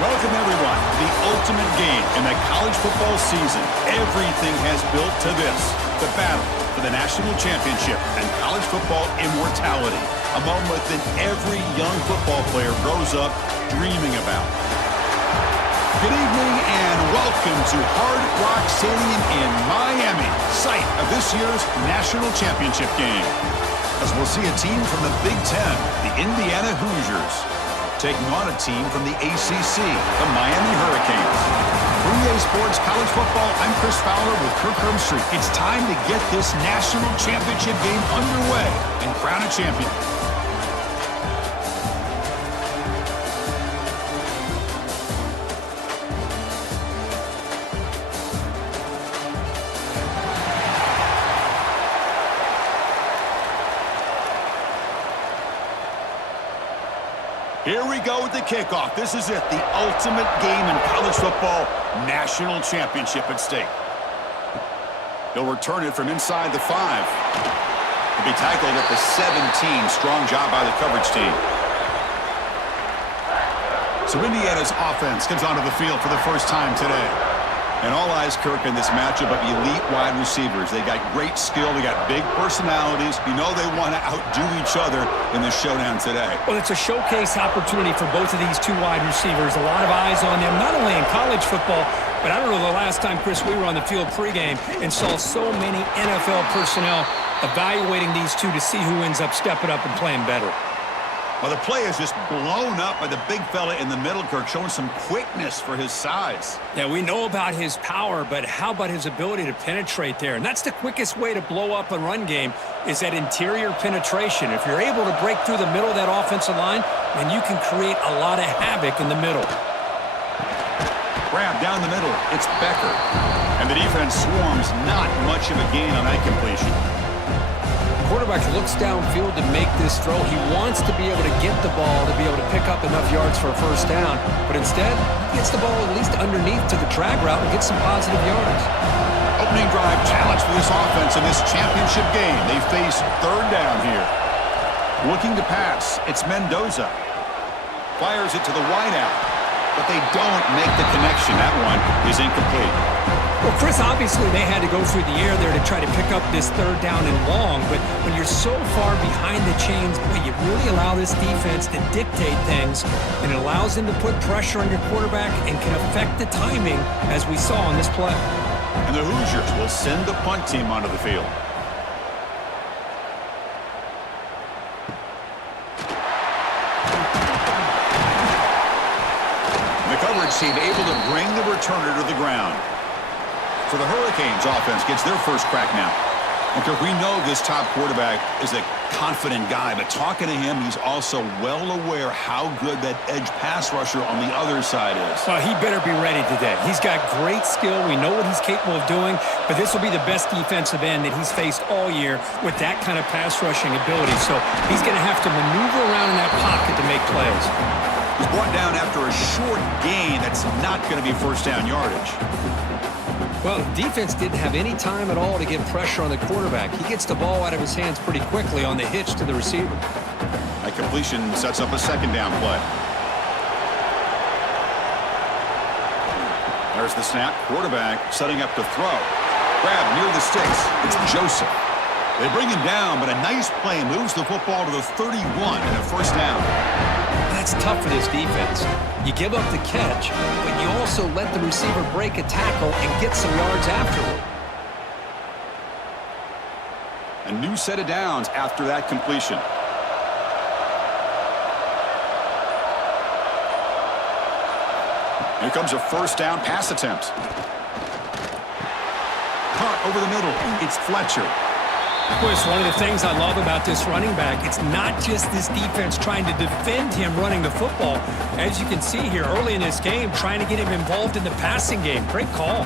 Welcome, everyone, to the ultimate game in the college football season. Everything has built to this, the battle for the national championship and college football immortality, a moment that every young football player grows up dreaming about. Good evening and welcome to Hard Rock Stadium in Miami, site of this year's national championship game. As we'll see a team from the Big Ten, the Indiana Hoosiers, taking on a team from the ACC, the Miami Hurricanes. For EA Sports College Football, I'm Chris Fowler with Kirk Herbstreit. It's time to get this national championship game underway and crown a champion. Here we go with the kickoff. This is it, the ultimate game in college football, national championship at stake. He'll return it from inside the 5. He'll be tackled at the 17. Strong job by the coverage team. So Indiana's offense comes onto the field for the first time today. And all eyes, Kirk, in this matchup of elite wide receivers. They got great skill. They got big personalities. You know they want to outdo each other in this showdown today. Well, it's a showcase opportunity for both of these two wide receivers. A lot of eyes on them, not only in college football, but I don't know the last time, Chris, we were on the field pregame and saw so many NFL personnel evaluating these two to see who ends up stepping up and playing better. Well, the play is just blown up by the big fella in the middle, Kirk, showing some quickness for his size. Yeah, we know about his power, but how about his ability to penetrate there? And that's the quickest way to blow up a run game is that interior penetration. If you're able to break through the middle of that offensive line, then you can create a lot of havoc in the middle. Grab down the middle. It's Becker. And the defense swarms, not much of a gain on that completion. Quarterback looks downfield to make this throw. He wants to be able to get the ball to be able to pick up enough yards for a first down, but instead he gets the ball at least underneath to the drag route and gets some positive yards. Opening drive challenge for this offense in this championship game. They face third down here. Looking to pass, it's Mendoza. Fires it to the wideout, but they don't make the connection. That one is incomplete. Well, Chris, obviously they had to go through the air there to try to pick up this third down and long, but when you're so far behind the chains, boy, you really allow this defense to dictate things, and it allows them to put pressure on your quarterback and can affect the timing, as we saw on this play. And the Hoosiers will send the punt team onto the field. The coverage team able to bring the returner to the ground. So the Hurricanes offense gets their first crack now. And Kirk, we know this top quarterback is a confident guy, but talking to him, he's also well aware how good that edge pass rusher on the other side is. Well, he better be ready today. He's got great skill. We know what he's capable of doing, but this will be the best defensive end that he's faced all year with that kind of pass rushing ability. So he's going to have to maneuver around in that pocket to make plays. He's brought down after a short gain. That's not going to be first down yardage. Well, the defense didn't have any time at all to get pressure on the quarterback. He gets the ball out of his hands pretty quickly on the hitch to the receiver. That completion sets up a second down play. There's the snap. Quarterback setting up to throw. Grab near the sticks. It's Joseph. They bring him down, but a nice play moves the football to the 31 and a first down. That's tough for this defense. You give up the catch, but you also let the receiver break a tackle and get some yards afterward. A new set of downs after that completion. Here comes a first down pass attempt. Caught over the middle. It's Fletcher. Well, it's one of the things I love about this running back. It's not just this defense trying to defend him running the football. As you can see here early in this game, trying to get him involved in the passing game. Great call.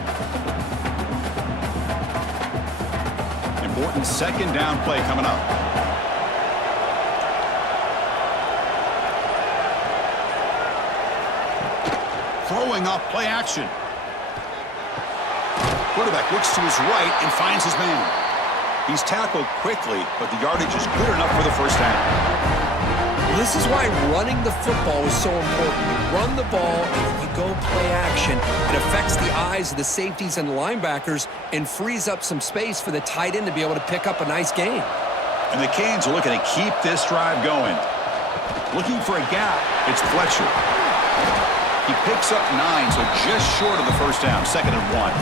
Important second down play coming up. Throwing off play action. Quarterback looks to his right and finds his man. He's tackled quickly, but the yardage is good enough for the first down. This is why running the football is so important. You run the ball, and you go play action, it affects the eyes of the safeties and the linebackers and frees up some space for the tight end to be able to pick up a nice gain. And the Canes are looking to keep this drive going. Looking for a gap, it's Fletcher. He picks up 9, so just short of the first down, 2nd and 1.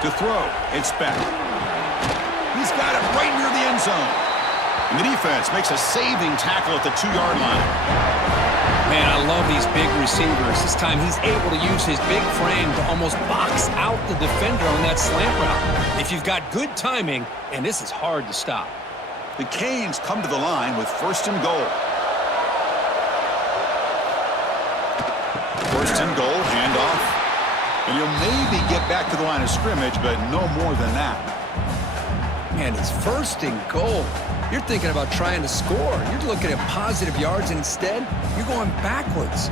To throw, it's back. He's got it right near the end zone. And the defense makes a saving tackle at the 2-yard line. Man, I love these big receivers. This time he's able to use his big frame to almost box out the defender on that slant route. If you've got good timing, and this is hard to stop. The Canes come to the line with 1st and goal. 1st and goal, handoff. And he'll maybe get back to the line of scrimmage, but no more than that. Man, it's 1st and goal. You're thinking about trying to score. You're looking at positive yards, and instead, you're going backwards.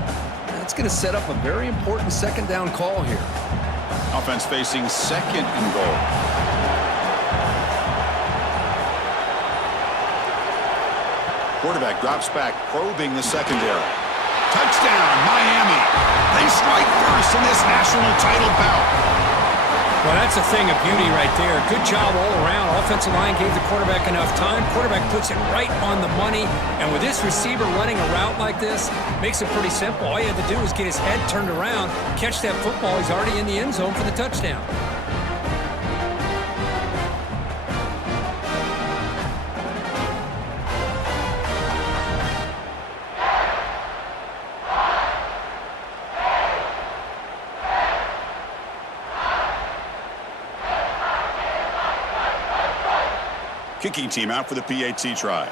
That's going to set up a very important 2nd down call here. Offense facing 2nd and goal. Quarterback drops back, probing the secondary. Touchdown, Miami. They strike first in this national title bout. Well, that's a thing of beauty right there. Good job all around. Offensive line gave the quarterback enough time. Quarterback puts it right on the money. And with this receiver running a route like this, makes it pretty simple. All you had to do is get his head turned around, catch that football. He's already in the end zone for the touchdown. Kicking team out for the PAT try.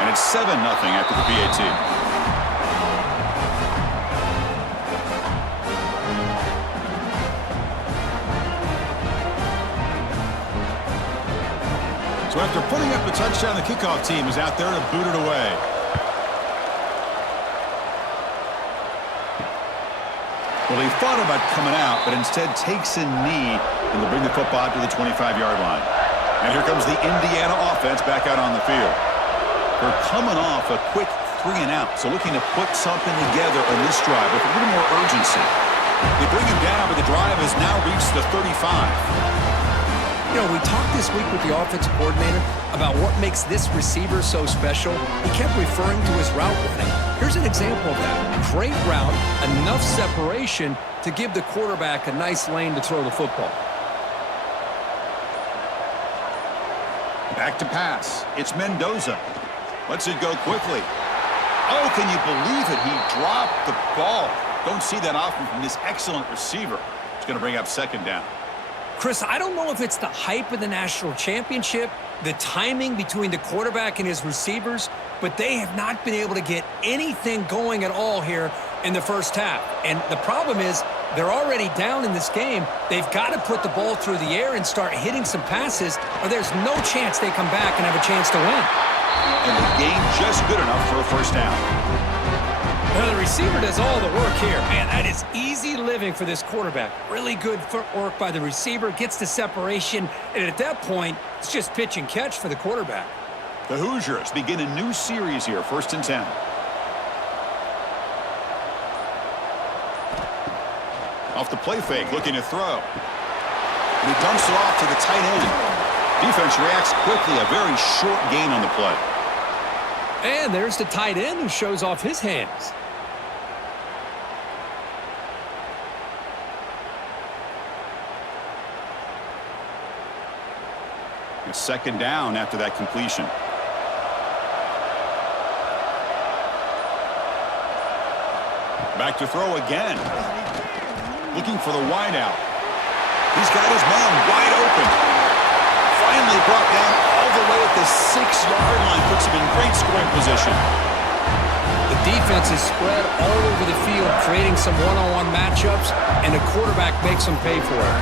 And it's 7-0 after the PAT. So after putting up the touchdown, the kickoff team is out there to boot it away. Well, he thought about coming out, but instead takes a knee and will bring the football out to the 25-yard line. And here comes the Indiana offense back out on the field. They're coming off a quick 3-and-out, so looking to put something together on this drive with a little more urgency. They bring him down, but the drive has now reached the 35. You know, we talked this week with the offensive coordinator about what makes this receiver so special. He kept referring to his route running. Here's an example of that. Great route, enough separation to give the quarterback a nice lane to throw the football. Back to pass. It's Mendoza. Lets it go quickly. Oh, can you believe it? He dropped the ball. Don't see that often from this excellent receiver. It's going to bring up 2nd down. Chris, I don't know if it's the hype of the national championship, the timing between the quarterback and his receivers, but they have not been able to get anything going at all here in the first half. And the problem is they're already down in this game. They've got to put the ball through the air and start hitting some passes, or there's no chance they come back and have a chance to win. And the game just good enough for a 1st down. Well, the receiver does all the work here. Man, that is easy living for this quarterback. Really good footwork by the receiver, gets the separation, and at that point, it's just pitch and catch for the quarterback. The Hoosiers begin a new series here, 1st and 10. Off the play fake, looking to throw. And he dumps it off to the tight end. Defense reacts quickly, a very short gain on the play. And there's the tight end who shows off his hands. A 2nd down after that completion. Back to throw again. Looking for the wideout. He's got his man wide open. Finally brought down all the way at the 6-yard line. Puts him in great scoring position. The defense is spread all over the field, creating some one-on-one matchups, and the quarterback makes them pay for it.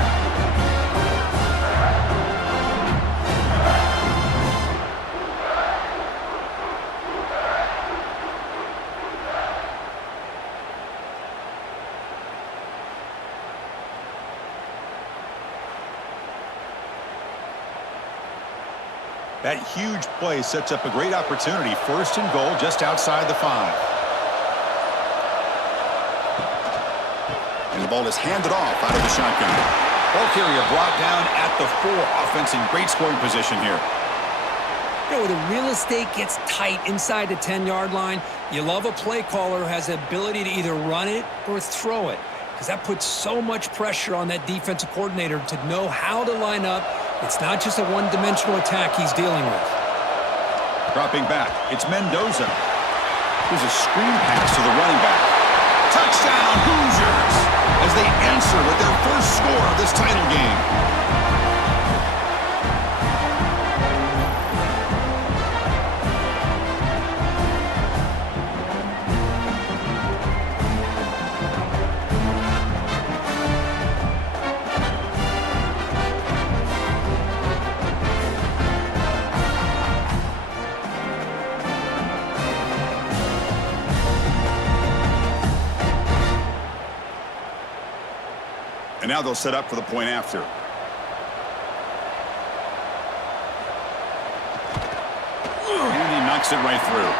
That huge play sets up a great opportunity. First and goal just outside the 5. And the ball is handed off out of the shotgun. Ball carrier brought down at the 4. Offense in great scoring position here. You know, when the real estate gets tight inside the 10-yard line, you love a play caller who has the ability to either run it or throw it, because that puts so much pressure on that defensive coordinator to know how to line up. It's not just a one-dimensional attack he's dealing with. Dropping back, it's Mendoza. Here's a screen pass to the running back. Touchdown, Hoosiers, as they answer with their first score of this title game. And now they'll set up for the point after. And he knocks it right through.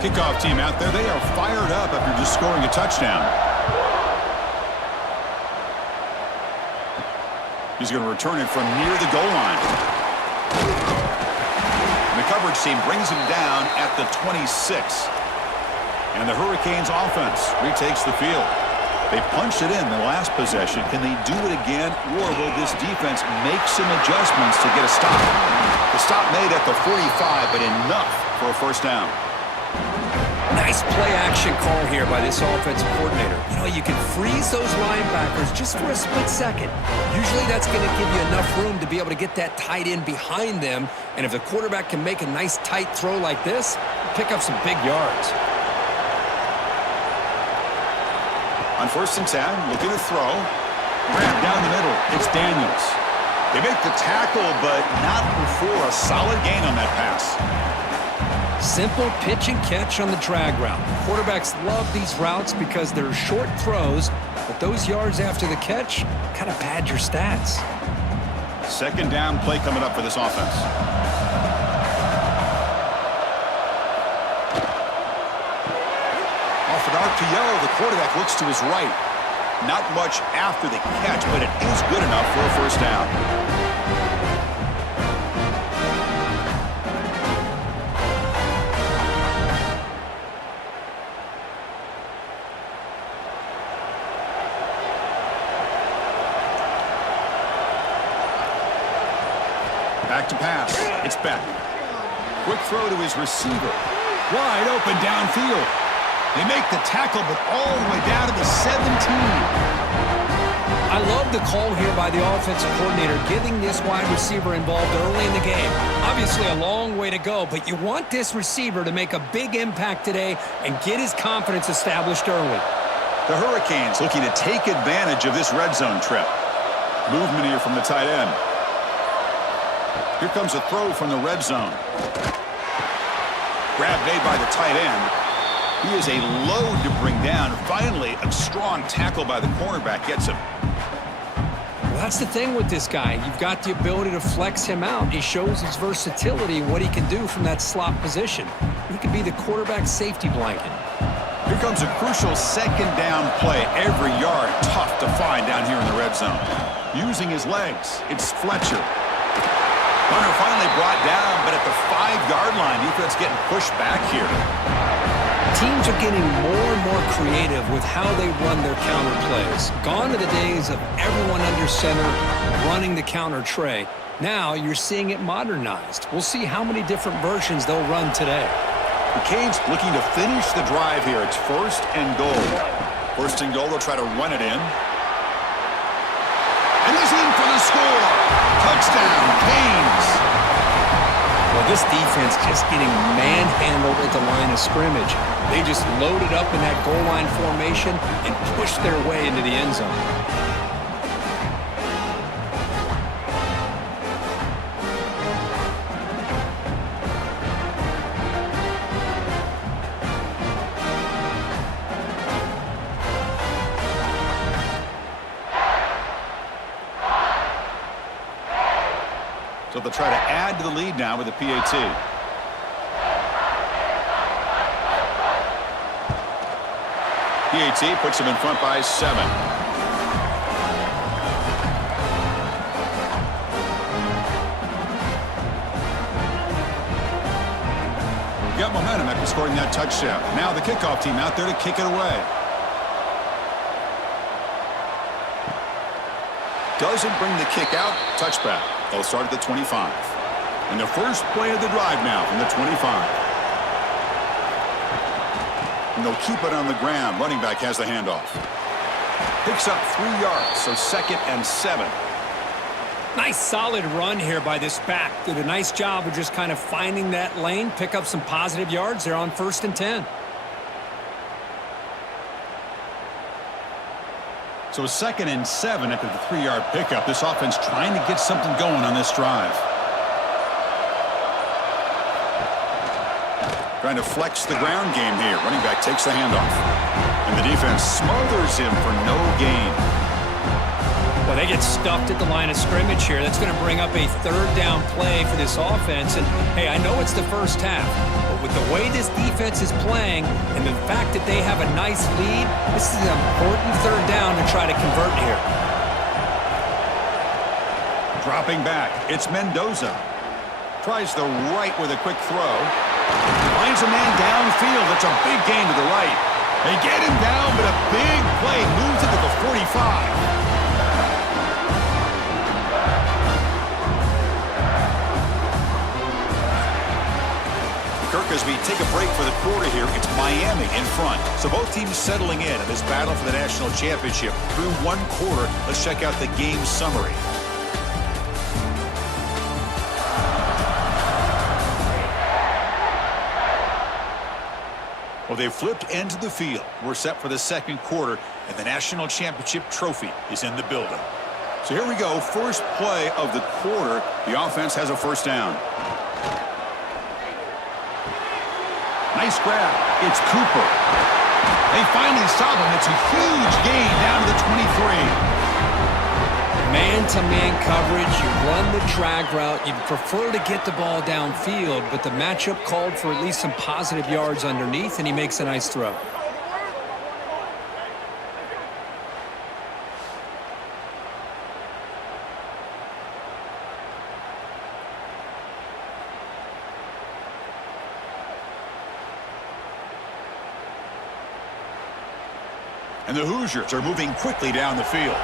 Kickoff team out there, they are fired up after just scoring a touchdown. He's going to return it from near the goal line. The coverage team brings him down at the 26. And the Hurricanes offense retakes the field. They punched it in the last possession. Can they do it again, or will this defense make some adjustments to get a stop? The stop made at the 45, but enough for a first down. Nice play-action call here by this offensive coordinator. You know, you can freeze those linebackers just for a split second. Usually that's going to give you enough room to be able to get that tight end behind them. And if the quarterback can make a nice tight throw like this, pick up some big yards. On 1st and 10, looking to throw. Grab down the middle. It's Daniels. They make the tackle, but not before a solid gain on that pass. Simple pitch and catch on the drag route. Quarterbacks love these routes because they're short throws, but those yards after the catch kind of pad your stats. Second down play coming up for this offense. Off an RPO, the quarterback looks to his right. Not much after the catch, but it is good enough for a first down. Back to pass. It's Beck. Quick throw to his receiver. Wide open downfield. They make the tackle, but all the way down to the 17. I love the call here by the offensive coordinator, getting this wide receiver involved early in the game. Obviously a long way to go, but you want this receiver to make a big impact today and get his confidence established early. The Hurricanes looking to take advantage of this red zone trip. Movement here from the tight end. Here comes a throw from the red zone. Grab made by the tight end. He is a load to bring down. Finally, a strong tackle by the cornerback gets him. Well, that's the thing with this guy. You've got the ability to flex him out. He shows his versatility, what he can do from that slot position. He could be the quarterback safety blanket. Here comes a crucial second down play. Every yard tough to find down here in the red zone. Using his legs, it's Fletcher. Runner finally brought down, but at the 5-yard line, defense getting pushed back here. Teams are getting more and more creative with how they run their counter plays. Gone are the days of everyone under center running the counter tray. Now you're seeing it modernized. We'll see how many different versions they'll run today. The Canes looking to finish the drive here. It's 1st and goal. 1st and goal, they'll try to run it in. And he's in for the score. Touchdown, Canes. Well, this defense just getting manhandled at the line of scrimmage. They just loaded up in that goal line formation and pushed their way into the end zone. but they'll try to add to the lead now with a PAT. PAT puts them in front by 7. Got momentum after scoring that touchdown. Now the kickoff team out there to kick it away. Doesn't bring the kick out. Touchback. They'll start at the 25. And the first play of the drive now from the 25. And they'll keep it on the ground. Running back has the handoff. Picks up 3 yards, so 2nd and 7. Nice solid run here by this back. Did a nice job of just kind of finding that lane, pick up some positive yards there on 1st and 10. So 2nd and 7 after the 3-yard pickup. This offense trying to get something going on this drive. Trying to flex the ground game here. Running back takes the handoff. And the defense smothers him for no gain. Well, they get stuffed at the line of scrimmage here. That's going to bring up a 3rd down play for this offense. And, hey, I know it's the first half, but with the way this defense is playing and the fact that they have a nice lead, this is an important 3rd down to try to convert here. Dropping back, it's Mendoza. Tries the right with a quick throw. Finds a man downfield. It's a big gain to the right. They get him down, but a big play moves it to the 45. Kirk, as we take a break for the quarter here, it's Miami in front. So both teams settling in this battle for the national championship through 1 quarter. Let's check out the game summary. Well, they've flipped into the field. We're set for the 2nd quarter, and the national championship trophy is in the building. So here we go. First play of the quarter. The offense has a 1st down. Nice grab. It's Cooper. They finally stop him. It's a huge gain down to the 23. Man-to-man coverage, you run the drag route, you prefer to get the ball downfield, but the matchup called for at least some positive yards underneath, and he makes a nice throw. And the Hoosiers are moving quickly down the field.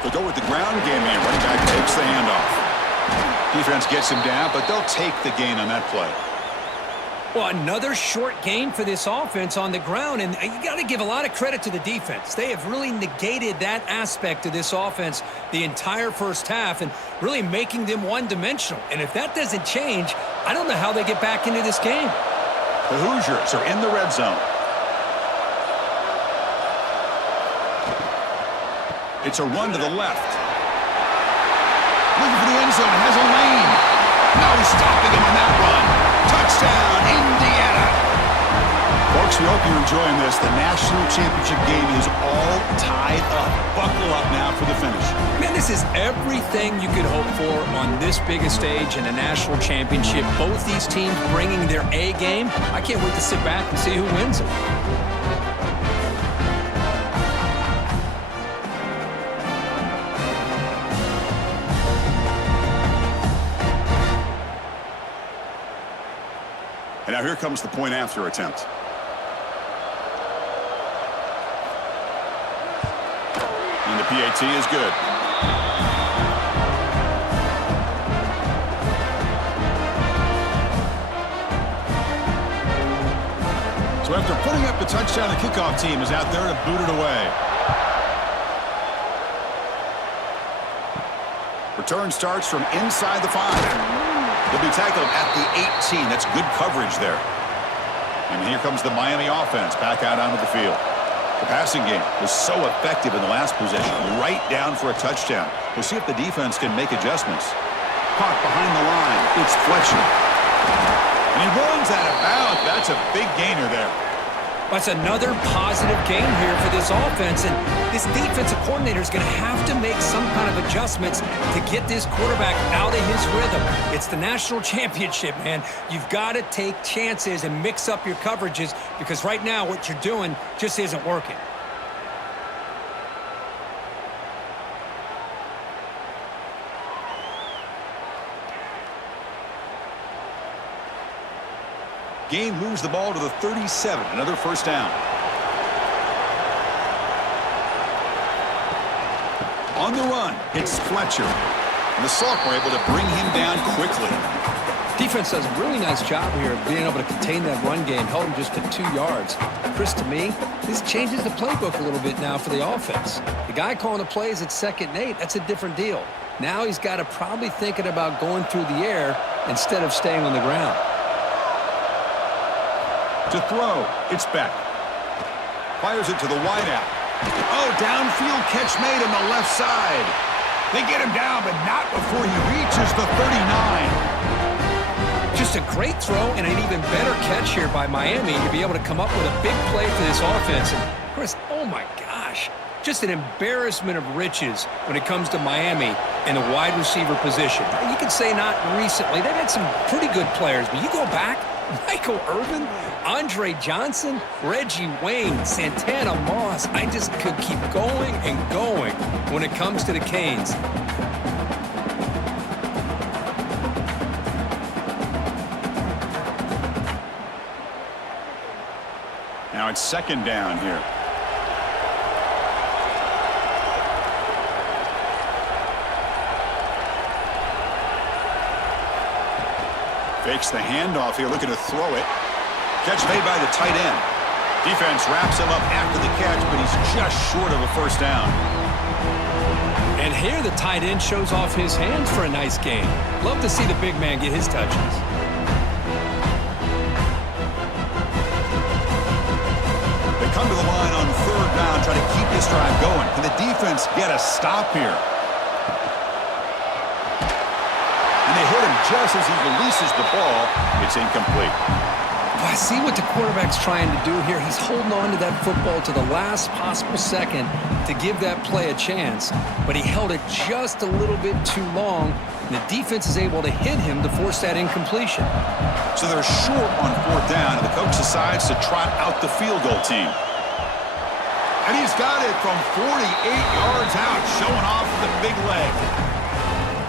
They'll go with the ground game here. Running back takes the handoff. Defense gets him down, but they'll take the gain on that play. Well, another short gain for this offense on the ground, and you got to give a lot of credit to the defense. They have really negated that aspect of this offense the entire first half and really making them one-dimensional. And if that doesn't change, I don't know how they get back into this game. The Hoosiers are in the red zone. It's a run to the left. Looking for the end zone. Has a lane. No stopping him on that run. Touchdown, Indiana. Folks, we hope you're enjoying this. The national championship game is all tied up. Buckle up now for the finish. Man, this is everything you could hope for on this biggest stage in a national championship. Both these teams bringing their A game. I can't wait to sit back and see who wins it. And now here comes the point after attempt. And the PAT is good. So after putting up the touchdown, the kickoff team is out there to boot it away. Return starts from inside the 5. They'll be tackled at the 18. That's good coverage there. And here comes the Miami offense back out onto the field. The passing game was so effective in the last possession, right down for a touchdown. We'll see if the defense can make adjustments. Caught behind the line. It's Fletcher. And he runs out of bounds. That's a big gainer there. That's another positive game here for this offense, and this defensive coordinator is going to have to make some kind of adjustments to get this quarterback out of his rhythm. It's the national championship, man. You've got to take chances and mix up your coverages because right now what you're doing just isn't working. Gain moves the ball to the 37. Another first down. On the run, it's Fletcher. And the sophomore able to bring him down quickly. Defense does a really nice job here of being able to contain that run game, held him just to 2 yards. Chris, to me, this changes the playbook a little bit now for the offense. The guy calling the plays at 2nd and 8, that's a different deal. Now he's got to probably thinking about going through the air instead of staying on the ground. To throw, it's Beck. Fires it to the wideout. Oh, downfield catch made on the left side. They get him down, but not before he reaches the 39. Just a great throw and an even better catch here by Miami to be able to come up with a big play for this offense. And Chris, oh my gosh, just an embarrassment of riches when it comes to Miami in the wide receiver position. You could say not recently. They've had some pretty good players, but you go back, Michael Irvin, Andre Johnson, Reggie Wayne, Santana Moss. I just could keep going and going when it comes to the Canes. Now it's 2nd down here. Fakes the handoff here, looking to throw it. Catch made by the tight end. Defense wraps him up after the catch, but he's just short of a first down. And here the tight end shows off his hands for a nice game. Love to see the big man get his touches. They come to the line on 3rd down, try to keep this drive going. Can the defense get a stop here? And they hit him just as he releases the ball. It's incomplete. I see what the quarterback's trying to do here. He's holding on to that football to the last possible second to give that play a chance, but he held it just a little bit too long, and the defense is able to hit him to force that incompletion. So they're short on 4th down, and the coach decides to trot out the field goal team. And he's got it from 48 yards out, showing off the big leg.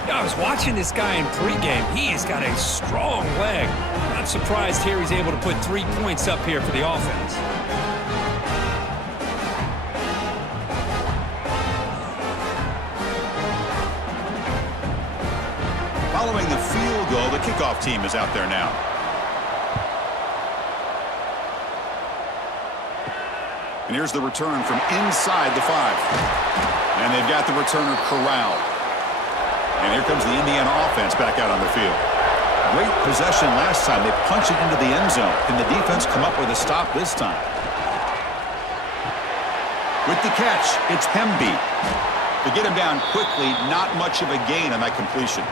I was watching this guy in pregame. He has got a strong leg. Not surprised here he's able to put 3 points up here for the offense. Following the field goal, the kickoff team is out there now. And here's the return from inside the 5. And they've got the returner corralled. And here comes the Indiana offense back out on the field. Great possession last time. They punch it into the end zone. Can the defense come up with a stop this time? With the catch, it's Hemby. To get him down quickly, not much of a gain on that completion.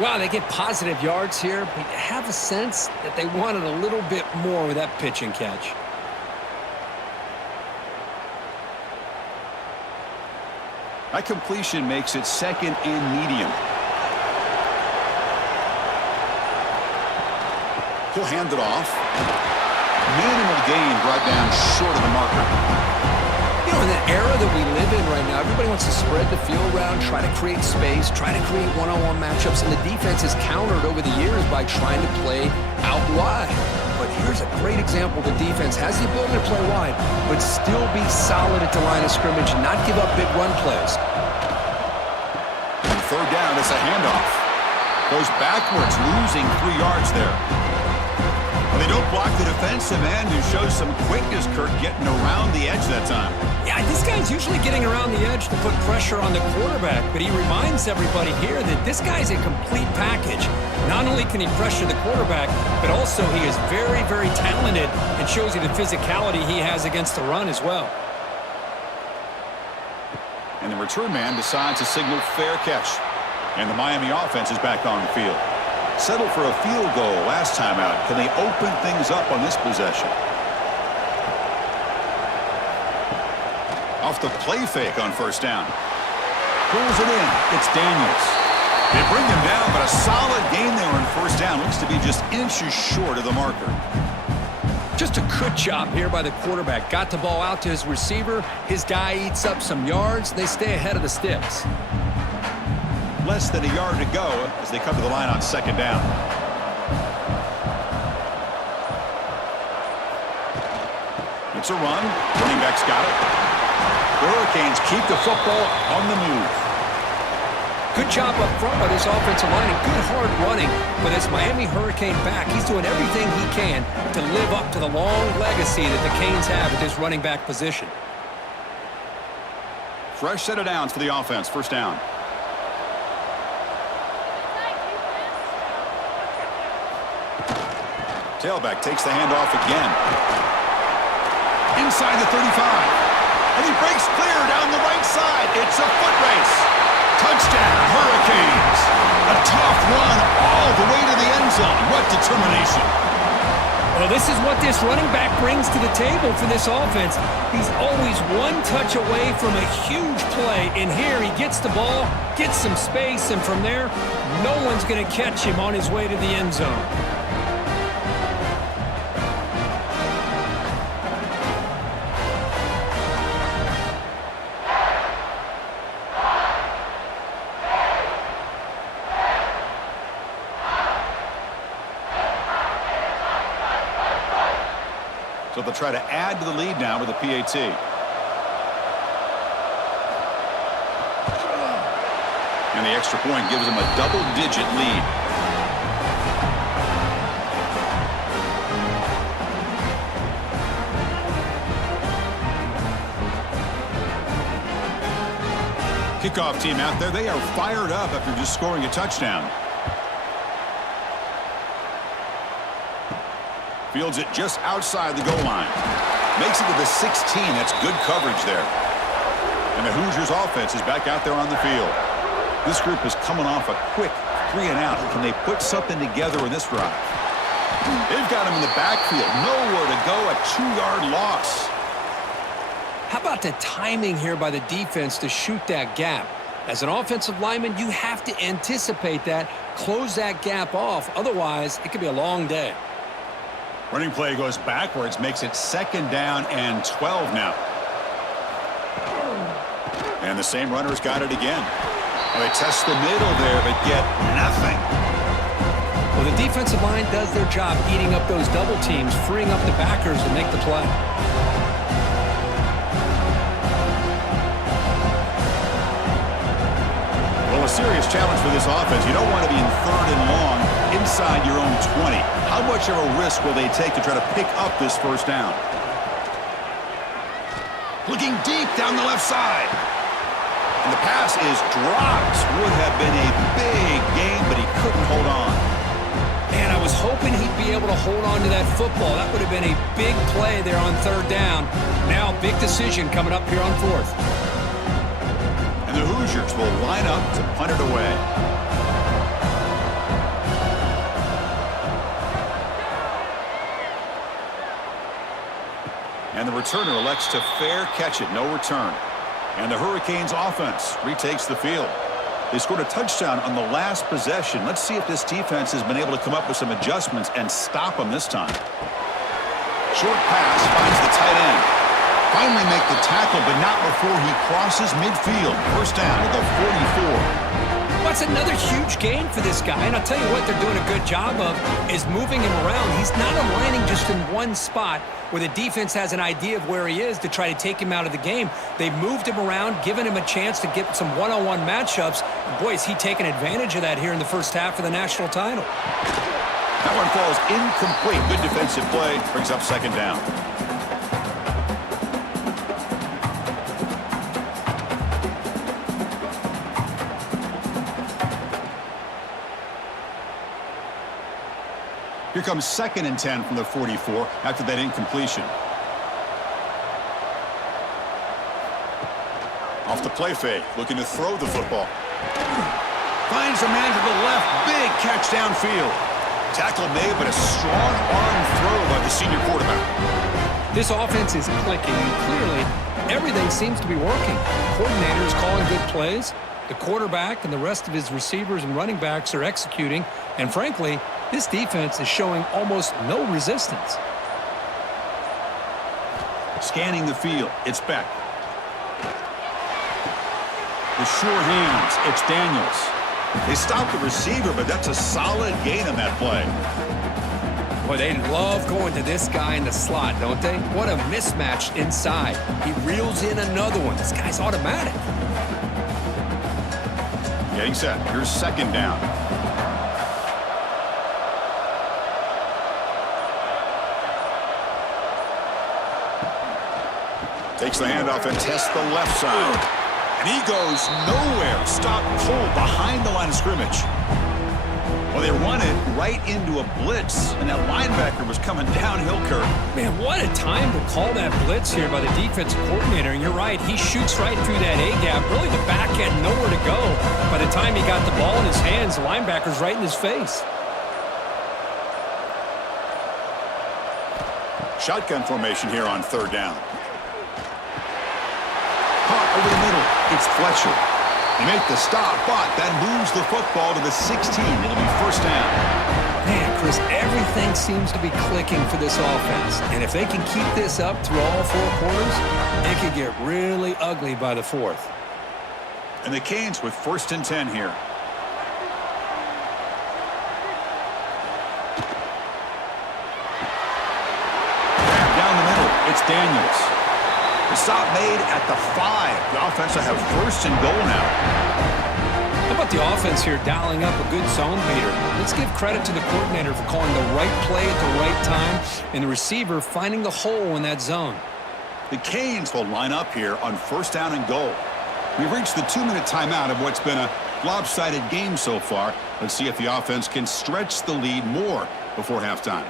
Wow, they get positive yards here, but you have a sense that they wanted a little bit more with that pitch and catch. That completion makes it 2nd and medium. He'll hand it off. Minimal gain brought down short of the marker. You know, in the era that we live in right now, everybody wants to spread the field around, try to create space, try to create one-on-one matchups, and the defense has countered over the years by trying to play out wide. But here's a great example. The defense has the ability to play wide, but still be solid at the line of scrimmage and not give up big run plays. And 3rd down, it's a handoff. Goes backwards, losing 3 yards there. Well, they don't block the defensive end, who shows some quickness, Kurt, getting around the edge that time. Yeah, this guy's usually getting around the edge to put pressure on the quarterback, but he reminds everybody here that this guy's a complete package. Not only can he pressure the quarterback, but also he is very, very talented and shows you the physicality he has against the run as well. And the return man decides to signal fair catch. And the Miami offense is back on the field. Settled for a field goal last time out. Can they open things up on this possession? Off the play fake on first down. Pulls it in. It's Daniels. They bring him down, but a solid gain there on first down. Looks to be just inches short of the marker. Just a good job here by the quarterback. Got the ball out to his receiver. His guy eats up some yards. They stay ahead of the sticks. Less than a yard to go as they come to the line on second down. It's a run. Running back's got it. The Hurricanes keep the football on the move. Good job up front by this offensive line and good hard running for this Miami Hurricane back. He's doing everything he can to live up to the long legacy that the Canes have at this running back position. Fresh set of downs for the offense. First down. Tailback takes the handoff again. Inside the 35. And he breaks clear down the right side. It's a foot race. Touchdown, Hurricanes. A tough run all the way to the end zone. What determination. Well, this is what this running back brings to the table for this offense. He's always one touch away from a huge play. And here he gets the ball, gets some space, and from there, no one's going to catch him on his way to the end zone. So they'll try to add to the lead now with a PAT. And the extra point gives them a double-digit lead. Kickoff team out there, they are fired up after just scoring a touchdown. Fields it just outside the goal line. Makes it to the 16. That's good coverage there. And the Hoosiers offense is back out there on the field. This group is coming off a quick 3-and-out. Can they put something together in this drive? They've got him in the backfield. Nowhere to go. A 2-yard loss. How about the timing here by the defense to shoot that gap? As an offensive lineman, you have to anticipate that, close that gap off. Otherwise, it could be a long day. Running play goes backwards, makes it second down and 12 now. And the same runner's got it again. And they test the middle there, but get nothing. Well, the defensive line does their job eating up those double teams, freeing up the backers to make the play. Well, a serious challenge for this offense. You don't want to be in third and long inside your own 20. How much of a risk will they take to try to pick up this first down? Looking deep down the left side. And the pass is dropped. Would have been a big gain, but he couldn't hold on. Man, I was hoping he'd be able to hold on to that football. That would have been a big play there on third down. Now, big decision coming up here on fourth. And the Hoosiers will line up to punt it away. And the returner elects to fair catch it. No return. And the Hurricanes offense retakes the field. They scored a touchdown on the last possession. Let's see if this defense has been able to come up with some adjustments and stop them this time. Short pass finds the tight end. Finally make the tackle, but not before he crosses midfield. First down at the 44. That's another huge gain for this guy. And I'll tell you what they're doing a good job of is moving him around. He's not aligning just in one spot where the defense has an idea of where he is to try to take him out of the game. They've moved him around, given him a chance to get some one-on-one matchups. And boy, is he taking advantage of that here in the first half of the national title. That one falls incomplete. Good defensive play. Brings up second down. Here comes 2nd and 10 from the 44 after that incompletion. Off the play fake, looking to throw the football. Finds a man to the left, big catch downfield. Tackle made, but a strong arm throw by the senior quarterback. This offense is clicking, and clearly everything seems to be working. The coordinator is calling good plays. The quarterback and the rest of his receivers and running backs are executing. And frankly, this defense is showing almost no resistance. Scanning the field, it's Beck. The sure hands, it's Daniels. They stopped the receiver, but that's a solid gain on that play. Boy, they love going to this guy in the slot, don't they? What a mismatch inside. He reels in another one. This guy's automatic. Getting set. Here's second down. Takes the handoff and tests the left side. And he goes nowhere. Stop cold behind the line of scrimmage. Well, they run it right into a blitz, and that linebacker was coming downhill curve. Man, what a time to call that blitz here by the defensive coordinator. And you're right, he shoots right through that A-gap. Really, the back had nowhere to go. By the time he got the ball in his hands, the linebacker's right in his face. Shotgun formation here on third down. Caught over the middle. It's Fletcher. They make the stop, but that moves the football to the 16. It'll be first down. Man, Chris, everything seems to be clicking for this offense. And if they can keep this up through all four quarters, it could get really ugly by the fourth. And the Canes with first and 10 here. Down the middle, it's Daniels. The stop made at the 5. The offense will have first and goal now. How about the offense here dialing up a good zone beater? Let's give credit to the coordinator for calling the right play at the right time and the receiver finding the hole in that zone. The Canes will line up here on first down and goal. We've reached the 2-minute timeout of what's been a lopsided game so far. Let's see if the offense can stretch the lead more before halftime.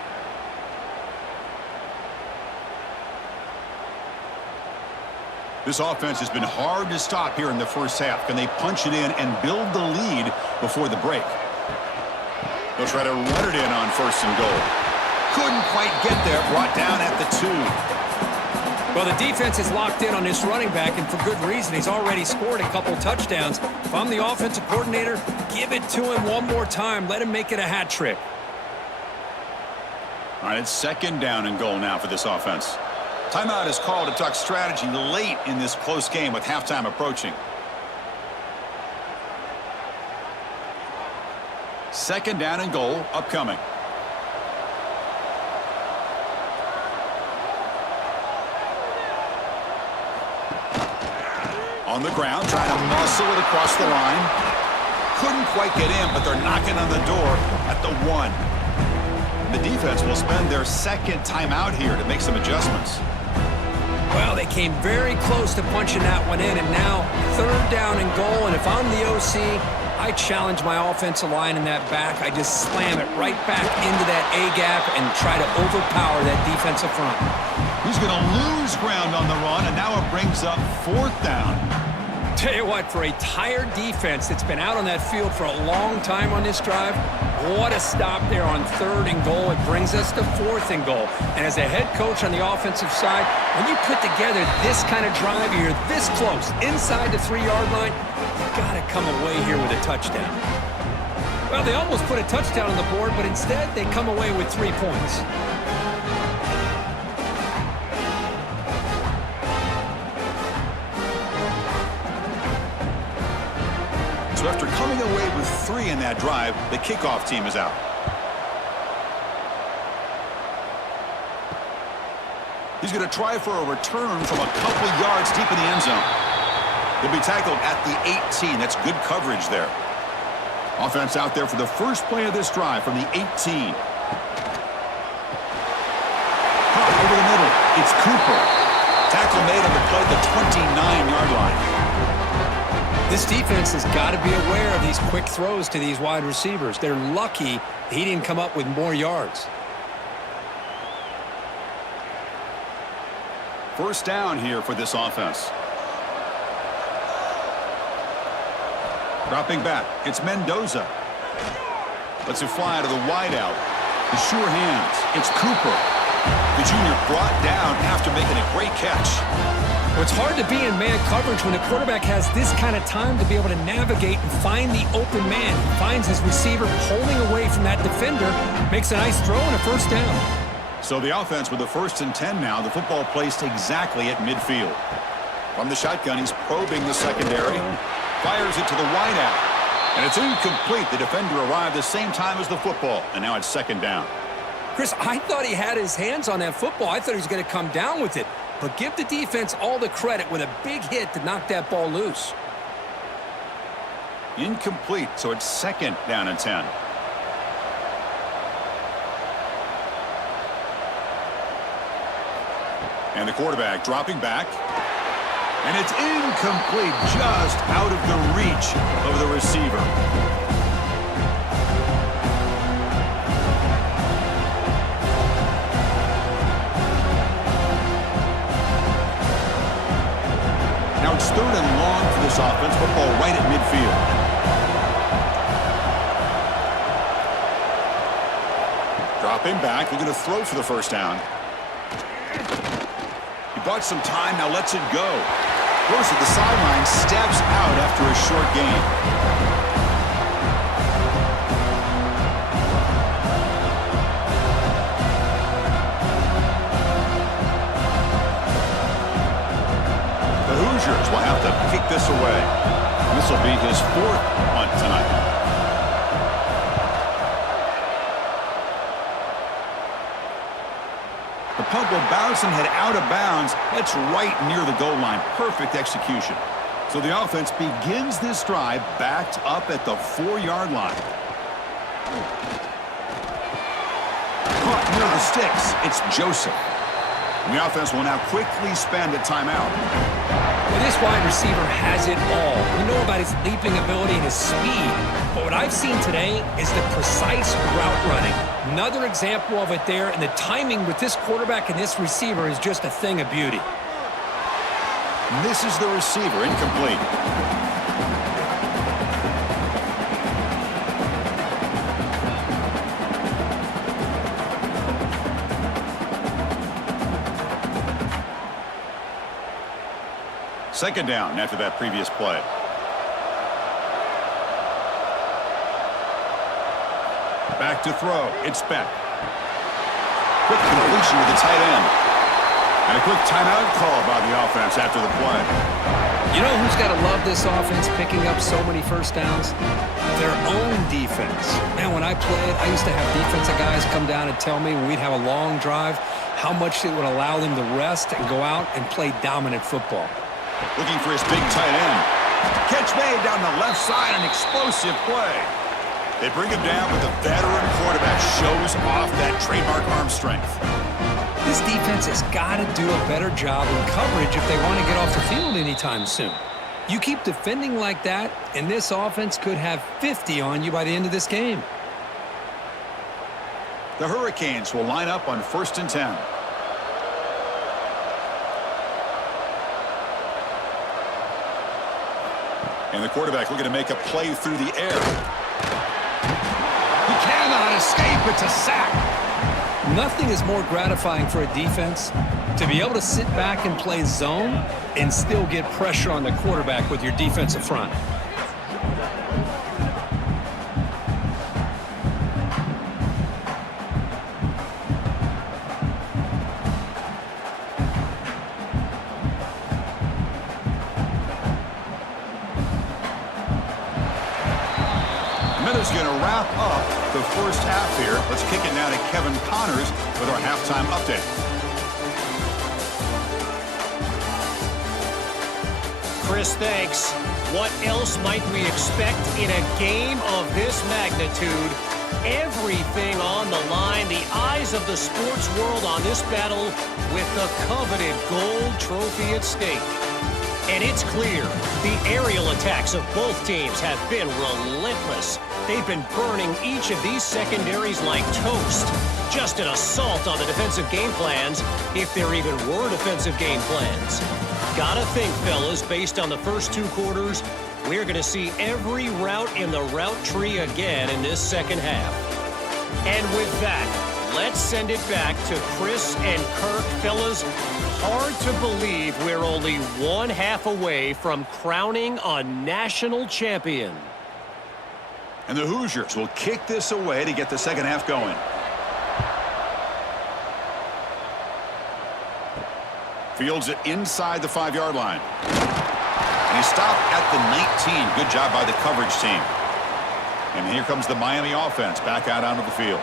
This offense has been hard to stop here in the first half. Can they punch it in and build the lead before the break? They'll try to run it in on first and goal. Couldn't quite get there. Brought down at the 2. Well, the defense is locked in on this running back, and for good reason. He's already scored a couple touchdowns. If I'm the offensive coordinator, give it to him one more time. Let him make it a hat trick. All right, it's second down and goal now for this offense. Timeout is called to talk strategy late in this close game with halftime approaching. Second down and goal upcoming. On the ground, trying to muscle it across the line. Couldn't quite get in, but they're knocking on the door at the 1. The defense will spend their second timeout here to make some adjustments. Well, they came very close to punching that one in, and now third down and goal. And if I'm the OC, I challenge my offensive line in that back. I just slam it right back into that A-gap and try to overpower that defensive front. He's going to lose ground on the run, and now it brings up fourth down. Tell you what, for a tired defense that's been out on that field for a long time on this drive, what a stop there on third and goal. It brings us to fourth and goal. And as a head coach on the offensive side, when you put together this kind of drive, you're this close, inside the 3-yard line, you've got to come away here with a touchdown. Well, they almost put a touchdown on the board, but instead they come away with 3 points. So after coming away with 3 in that drive, the kickoff team is out. He's going to try for a return from a couple yards deep in the end zone. He'll be tackled at the 18. That's good coverage there. Offense out there for the first play of this drive from the 18. Caught over the middle. It's Cooper. Tackle made on the play at the 29-yard line. This defense has got to be aware of these quick throws to these wide receivers. They're lucky he didn't come up with more yards. First down here for this offense. Dropping back, it's Mendoza. Lets it fly to the wideout. The sure hands, it's Cooper. The junior brought down after making a great catch. Well, it's hard to be in man coverage when the quarterback has this kind of time to be able to navigate and find the open man. He finds his receiver pulling away from that defender, makes a nice throw and a first down. So the offense with a 1st and 10 now. The football placed exactly at midfield. From the shotgun, he's probing the secondary. Fires it to the wide out. And it's incomplete. The defender arrived the same time as the football. And now it's 2nd down. Chris, I thought he had his hands on that football. I thought he was going to come down with it. But give the defense all the credit with a big hit to knock that ball loose. Incomplete, so it's 2nd down and 10. And the quarterback dropping back. And it's incomplete, just out of the reach of the receiver. Now it's 3rd and long for this offense. Football right at midfield. Dropping back, looking to throw for the first down. He bought some time, now lets it go. Goes to the sideline, steps out after a short gain. The Hoosiers will have to kick this away. This will be his 4th punt tonight. The punt will bounce and head out of bounds. That's right near the goal line. Perfect execution. So the offense begins this drive backed up at the 4-yard line. Caught near the sticks. It's Joseph. And the offense will now quickly spend a timeout. Well, this wide receiver has it all. We know about his leaping ability and his speed. But what I've seen today is the precise route running. Another example of it there, and the timing with this quarterback and this receiver is just a thing of beauty. This is the receiver, incomplete. Second down after that previous play. Back to throw. It's Beck. Quick completion to the tight end. And a quick timeout call by the offense after the play. You know who's got to love this offense picking up so many first downs? Their own defense. Man, when I played, I used to have defensive guys come down and tell me when we'd have a long drive how much it would allow them to rest and go out and play dominant football. Looking for his big tight end. Catch made down the left side, an explosive play. They bring him down, but the veteran quarterback shows off that trademark arm strength. This defense has got to do a better job in coverage if they want to get off the field anytime soon. You keep defending like that, and this offense could have 50 on you by the end of this game. The Hurricanes will line up on 1st and 10. And the quarterback looking to make a play through the air. He cannot escape. It's a sack. Nothing is more gratifying for a defense to be able to sit back and play zone and still get pressure on the quarterback with your defensive front. Is going to wrap up the first half here. Let's kick it now to Kevin Connors with our halftime update. Chris, thanks. What else might we expect in a game of this magnitude? Everything on the line, the eyes of the sports world on this battle with the coveted gold trophy at stake. And it's clear, the aerial attacks of both teams have been relentless. They've been burning each of these secondaries like toast. Just an assault on the defensive game plans, if there even were defensive game plans. Gotta think, fellas, based on the first 2 quarters, we're going to see every route in the route tree again in this second half. And with that, Let's send it back to Chris and Kirk. Fellas, hard to believe we're only one half away from crowning a national champion. And the Hoosiers will kick this away to get the second half going. Fields it inside the 5-yard line. And he stopped at the 19. Good job by the coverage team. And here comes the Miami offense back out onto the field.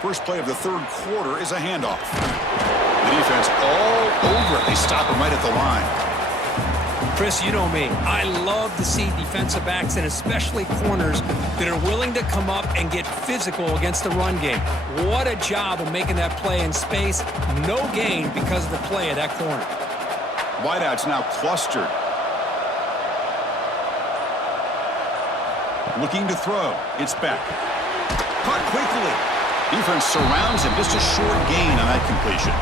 First play of the third quarter is a handoff. The defense all over it. They stop him right at the line. Chris, you know me. I love to see defensive backs and especially corners that are willing to come up and get physical against the run game. What a job of making that play in space. No gain because of the play of that corner. Wideouts now clustered. Looking to throw. It's back. Caught quickly. Defense surrounds him. Just a short gain on that completion.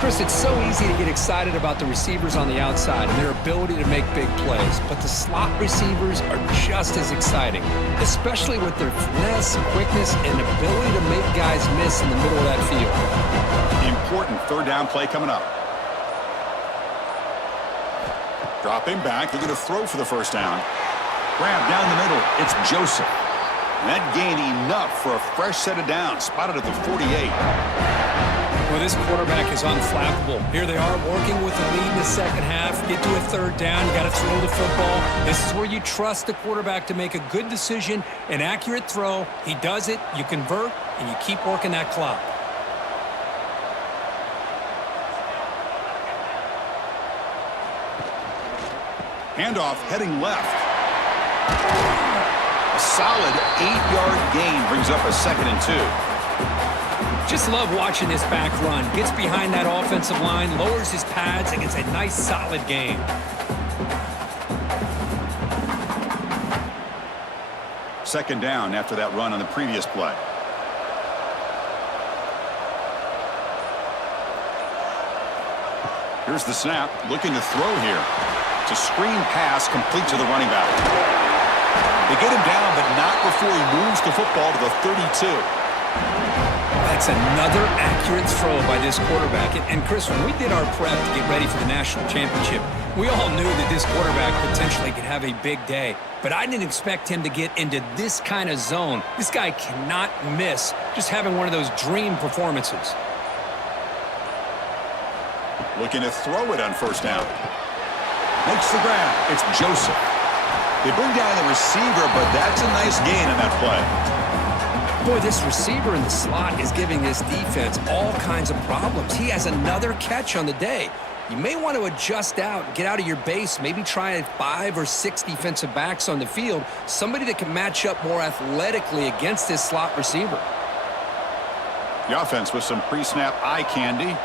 Chris, it's so easy to get excited about the receivers on the outside and their ability to make big plays, but the slot receivers are just as exciting, especially with their finesse, quickness, and ability to make guys miss in the middle of that field. Important third down play coming up. Dropping back, looking to throw for the first down. Grab down the middle. It's Joseph. And that gained enough for a fresh set of downs. Spotted at the 48. Well, this quarterback is unflappable. Here they are working with the lead in the second half. Get to a third down. You got to throw the football. This is where you trust the quarterback to make a good decision, an accurate throw. He does it. You convert, and you keep working that clock. Handoff heading left. A solid 8-yard gain brings up a 2nd and 2. Just love watching this back run. Gets behind that offensive line, lowers his pads, and gets a nice solid gain. Second down after that run on the previous play. Here's the snap. Looking to throw here. It's a screen pass complete to the running back. They get him down, but not before he moves the football to the 32. That's another accurate throw by this quarterback. And Chris, when we did our prep to get ready for the national championship, we all knew that this quarterback potentially could have a big day. But I didn't expect him to get into this kind of zone. This guy cannot miss just having one of those dream performances. Looking to throw it on first down. Makes the grab. It's Joseph. They bring down the receiver, but that's a nice gain on that play. Boy, this receiver in the slot is giving this defense all kinds of problems. He has another catch on the day. You may want to adjust out, get out of your base, maybe try 5 or 6 defensive backs on the field, somebody that can match up more athletically against this slot receiver. The offense with some pre-snap eye candy.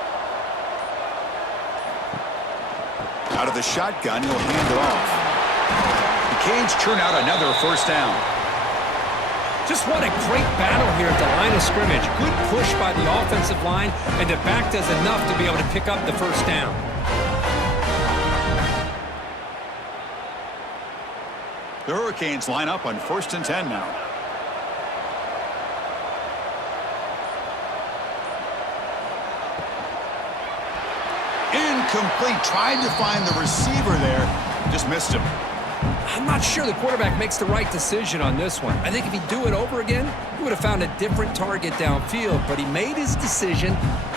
Out of the shotgun, he'll hand it off. The Canes churn out another first down. Just what a great battle here at the line of scrimmage. Good push by the offensive line, and the back does enough to be able to pick up the first down. The Hurricanes line up on 1st and 10 now. Incomplete. Tried to find the receiver there. Just missed him. I'm not sure the quarterback makes the right decision on this one. I think if he'd do it over again, he would have found a different target downfield, but he made his decision.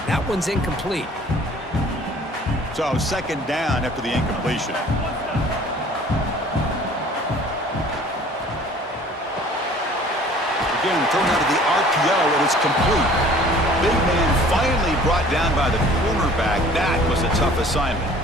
That one's incomplete. So second down after the incompletion. Again, thrown out of the RPO, and it's complete. Big man finally brought down by the cornerback. That was a tough assignment.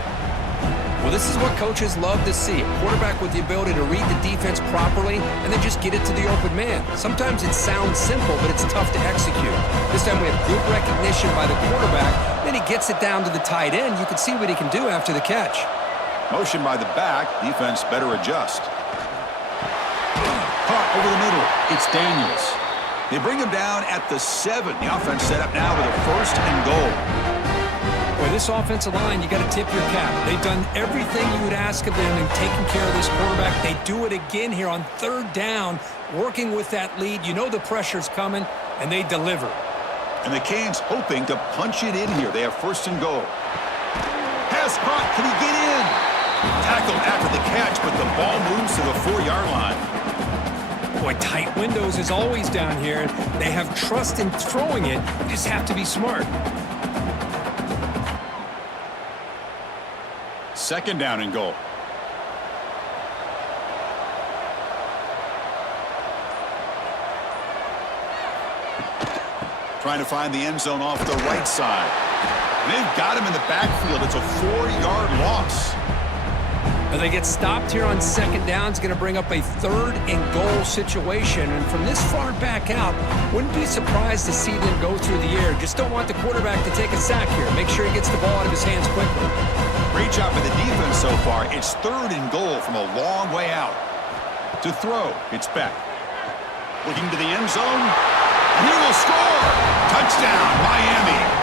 Well, this is what coaches love to see. A quarterback with the ability to read the defense properly and then just get it to the open man. Sometimes it sounds simple, but it's tough to execute. This time we have good recognition by the quarterback. Then he gets it down to the tight end. You can see what he can do after the catch. Motion by the back. Defense better adjust. Caught over the middle. It's Daniels. They bring him down at the 7. The offense set up now with a 1st and goal. Well, Boy, this offensive line, you got to tip your cap. They've done everything you would ask of them in taking care of this quarterback. They do it again here on third down, working with that lead. You know the pressure's coming, and they deliver. And the Canes hoping to punch it in here. They have first and goal. Pass caught. Can he get in? Tackled after the catch, but the ball moves to the 4-yard line. Boy, tight windows is always down here. They have trust in throwing it. You just have to be smart. Second down and goal. Trying to find the end zone off the right side. They've got him in the backfield. It's a 4-yard loss. Now they get stopped here on second down. It's going to bring up a third and goal situation. And from this far back out, wouldn't be surprised to see them go through the air. Just don't want the quarterback to take a sack here. Make sure he gets the ball out of his hands quickly. Great job by the defense so far. It's third and goal from a long way out. To throw, it's Beck. Looking to the end zone. And he will score! Touchdown, Miami!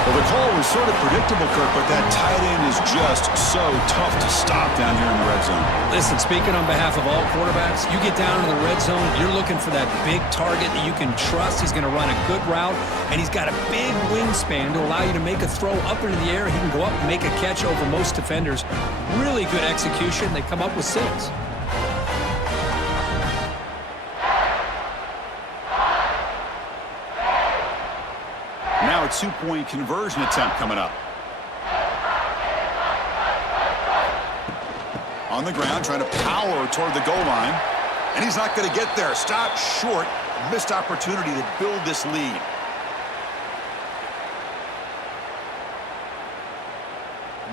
Well, the call was sort of predictable, Kirk, but that tight end is just so tough to stop down here in the red zone. Listen, speaking on behalf of all quarterbacks, you get down in the red zone, you're looking for that big target that you can trust. He's going to run a good route, and he's got a big wingspan to allow you to make a throw up into the air. He can go up and make a catch over most defenders. Really good execution. They come up with 6. Now a 2-point conversion attempt coming up. On the ground, trying to power toward the goal line. And he's not going to get there. Stopped short. Missed opportunity to build this lead.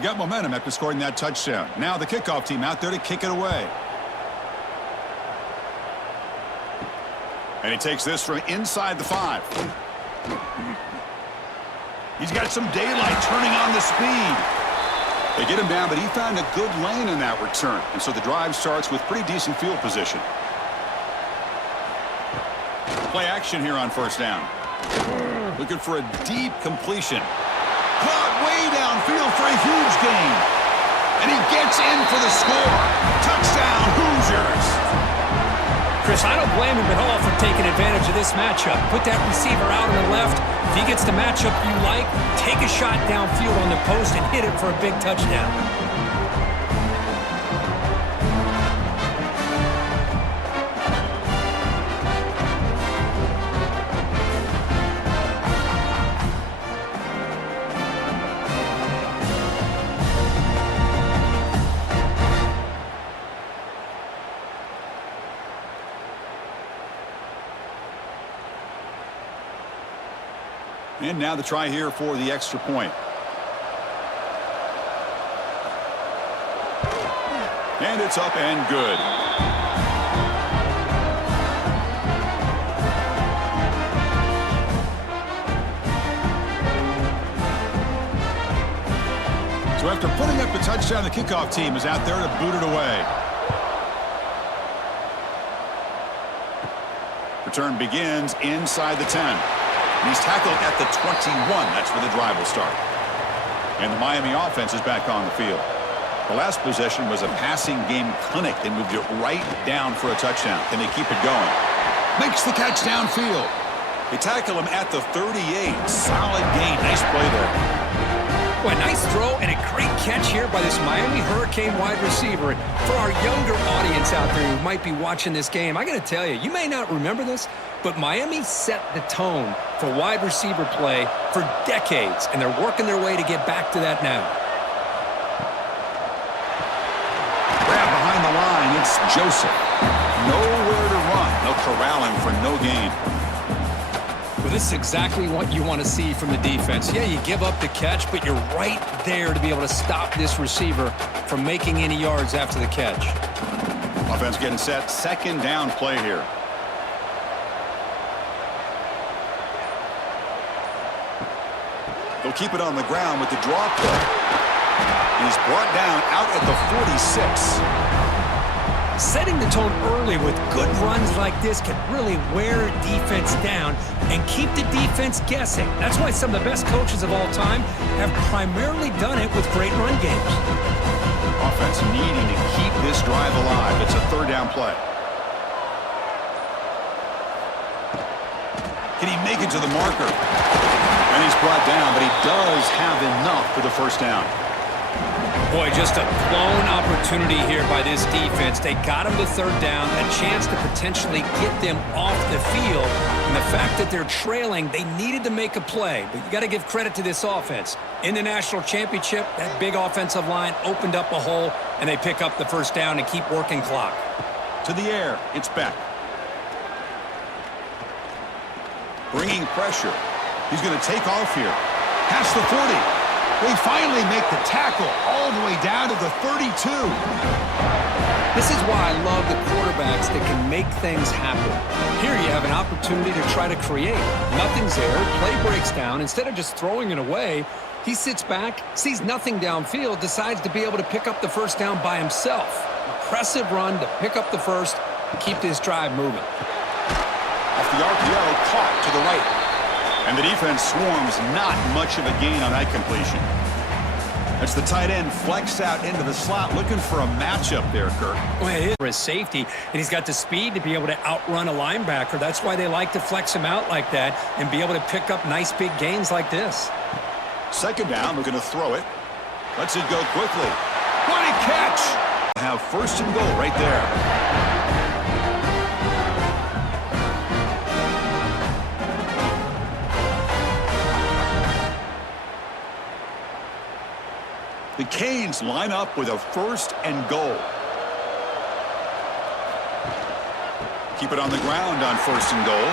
Got momentum after scoring that touchdown. Now the kickoff team out there to kick it away. And he takes this from inside the 5. He's got some daylight turning on the speed. They get him down, but he found a good lane in that return. And so the drive starts with pretty decent field position. Play action here on first down. Looking for a deep completion. Caught way downfield for a huge gain. And he gets in for the score. Touchdown, Hoosiers. Chris, I don't blame him at all for taking advantage of this matchup. Put that receiver out on the left. If he gets the matchup you like, take a shot downfield on the post and hit it for a big touchdown. And now the try here for the extra point. And it's up and good. So after putting up the touchdown, the kickoff team is out there to boot it away. Return begins inside the 10. And he's tackled at the 21. That's where the drive will start. And the Miami offense is back on the field. The last possession was a passing game clinic. They moved it right down for a touchdown. Can they keep it going? Makes the catch downfield. They tackle him at the 38. Solid gain. Nice play there. Boy, nice throw and a great catch here by this Miami Hurricane wide receiver. For our younger audience out there who might be watching this game, I got to tell you, you may not remember this, but Miami set the tone for wide receiver play for decades, and they're working their way to get back to that now. Grab behind the line. It's Joseph. Nowhere to run. They'll corral him for no gain. Well, this is exactly what you want to see from the defense. Yeah, you give up the catch, but you're right there to be able to stop this receiver from making any yards after the catch. Offense getting set. Second down play here. They'll keep it on the ground with the draw play. He's brought down out at the 46. Setting the tone early with good runs like this can really wear a defense down and keep the defense guessing. That's why some of the best coaches of all time have primarily done it with great run games. Offense needing to keep this drive alive. It's a third down play. Can he make it to the marker? And he's brought down, but he does have enough for the first down. Boy, just a blown opportunity here by this defense. They got him to third down, a chance to potentially get them off the field. And the fact that they're trailing, they needed to make a play. But you got to give credit to this offense. In the national championship, that big offensive line opened up a hole, and they pick up the first down and keep working clock. To the air, it's Beck. Bringing pressure. He's going to take off here. Past the 40. They finally make the tackle all the way down to the 32. This is why I love the quarterbacks that can make things happen. Here you have an opportunity to try to create. Nothing's there. Play breaks down. Instead of just throwing it away, he sits back, sees nothing downfield, decides to be able to pick up the first down by himself. Impressive run to pick up the first and keep this drive moving. Off the RPO, caught to the right. And the defense swarms, not much of a gain on that completion. That's the tight end flex out into the slot, looking for a matchup there, Kirk. Well, it is for his safety, and he's got the speed to be able to outrun a linebacker. That's why they like to flex him out like that and be able to pick up nice big gains like this. Second down, we're going to throw it. Lets it go quickly. What a catch! Have first and goal right there. The Canes line up with a first and goal. Keep it on the ground on first and goal.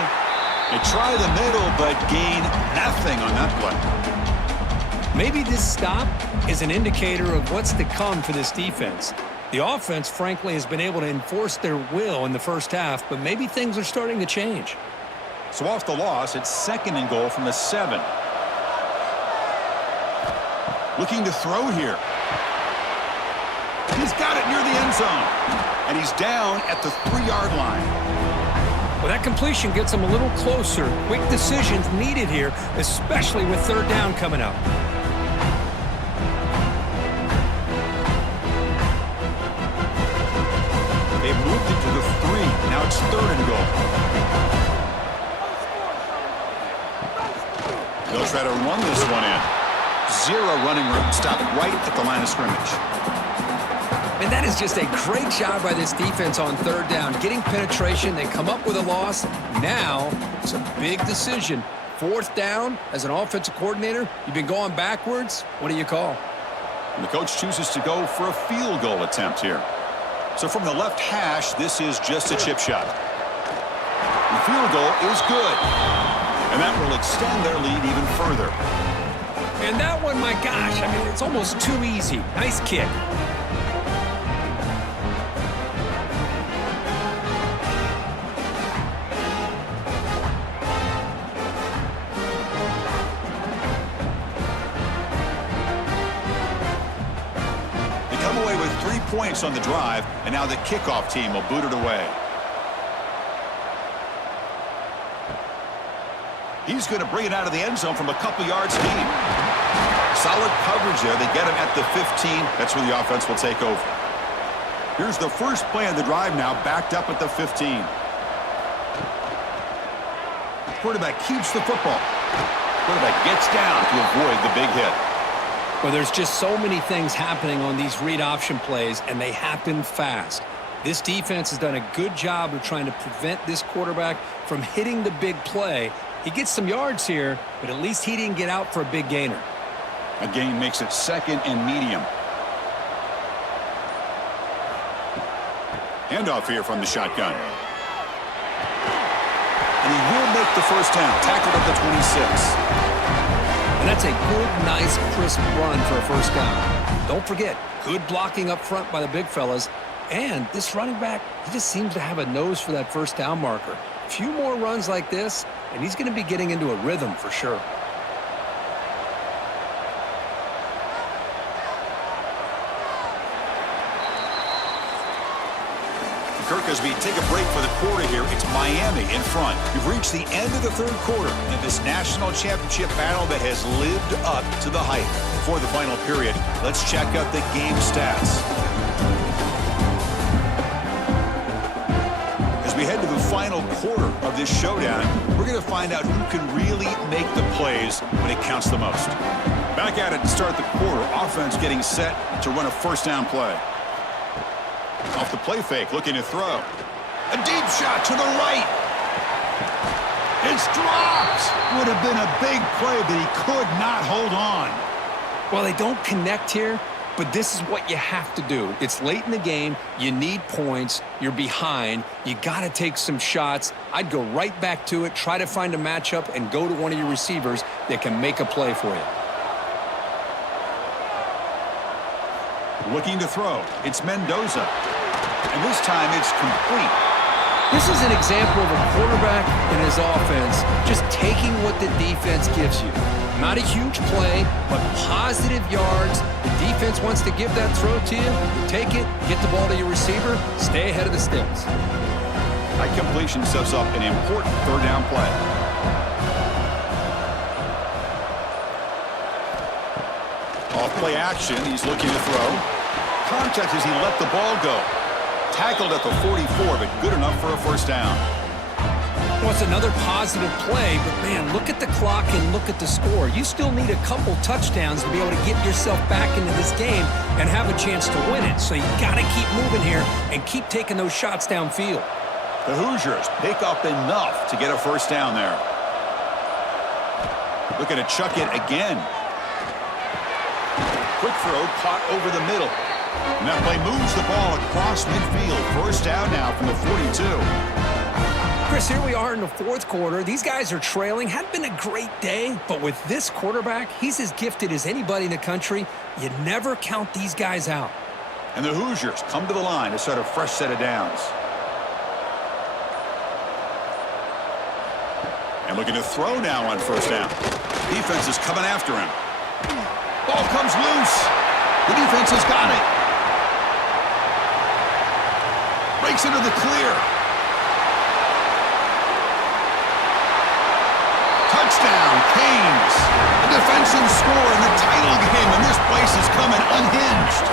They try the middle, but gain nothing on that play. Maybe this stop is an indicator of what's to come for this defense. The offense, frankly, has been able to enforce their will in the first half, but maybe things are starting to change. So off the loss, it's second and goal from the 7. Looking to throw here. He's got it near the end zone. And he's down at the 3-yard line. Well, that completion gets him a little closer. Quick decisions needed here, especially with third down coming up. They've moved it to the 3. Now it's third and goal. They'll try to run this one in. 0 running room. Stop right at the line of scrimmage. And that is just a great job by this defense on third down. Getting penetration, they come up with a loss. Now, it's a big decision. Fourth down, as an offensive coordinator, you've been going backwards. What do you call? And the coach chooses to go for a field goal attempt here. So from the left hash, this is just a chip shot. The field goal is good. And that will extend their lead even further. And that one, my gosh, I mean, it's almost too easy. Nice kick. They come away with 3 points on the drive, and now the kickoff team will boot it away. He's going to bring it out of the end zone from a couple yards deep. Solid coverage there. They get him at the 15. That's where the offense will take over. Here's the first play of the drive now, backed up at the 15. Quarterback keeps the football. Quarterback gets down to avoid the big hit. Well, there's just so many things happening on these read option plays, and they happen fast. This defense has done a good job of trying to prevent this quarterback from hitting the big play. He gets some yards here, but at least he didn't get out for a big gainer. A gain makes it second and medium. Handoff here from the shotgun. And he will make the first down. Tackled at the 26. And that's a good, nice, crisp run for a first down. Don't forget, good blocking up front by the big fellas. And this running back, he just seems to have a nose for that first down marker. A few more runs like this, and he's going to be getting into a rhythm for sure. As we take a break for the quarter here, it's Miami in front. We've reached the end of the third quarter in this national championship battle that has lived up to the hype. Before the final period, let's check out the game stats. As we head to the final quarter of this showdown, we're going to find out who can really make the plays when it counts the most. Back at it to start the quarter. Offense getting set to run a first down play. Off the play fake, looking to throw. A deep shot to the right. It's dropped. Would have been a big play, but he could not hold on. Well, they don't connect here, but this is what you have to do. It's late in the game. You need points. You're behind. You got to take some shots. I'd go right back to it, try to find a matchup, and go to one of your receivers that can make a play for you. Looking to throw. It's Mendoza. And this time it's complete. This is an example of a quarterback and his offense just taking what the defense gives you. Not a huge play, but positive yards. The defense wants to give that throw to you. You take it, get the ball to your receiver, stay ahead of the sticks. That completion sets up an important third down play. Off play action, he's looking to throw. Contact as he let the ball go. Tackled at the 44, but good enough for a first down. Well, it's another positive play, but man, look at the clock and look at the score. You still need a couple touchdowns to be able to get yourself back into this game and have a chance to win it. So you got to keep moving here and keep taking those shots downfield. The Hoosiers pick up enough to get a first down there. Looking to chuck it again. Quick throw caught over the middle. And that play moves the ball across midfield. First down now from the 42. Chris, here we are in the fourth quarter. These guys are trailing. Hadn't been a great day, but with this quarterback, he's as gifted as anybody in the country. You never count these guys out. And the Hoosiers come to the line to start a fresh set of downs. And looking to throw now on first down. Defense is coming after him. Ball comes loose. The defense has got it. Breaks into the clear. Touchdown, Canes. The defensive score in the title game, and this place is coming unhinged.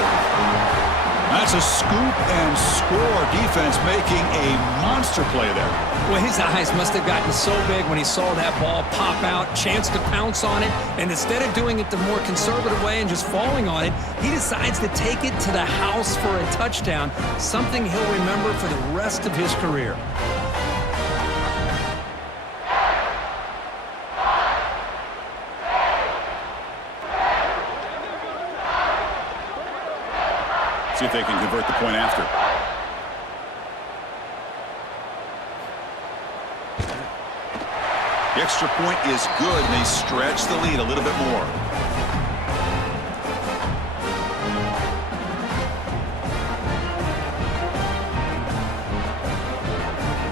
That's a scoop and score. Defense making a monster play there. Well, his eyes must have gotten so big when he saw that ball pop out, chance to pounce on it, and instead of doing it the more conservative way and just falling on it, he decides to take it to the house for a touchdown, something he'll remember for the rest of his career. See if they can convert the point after. The extra point is good, and they stretch the lead a little bit more.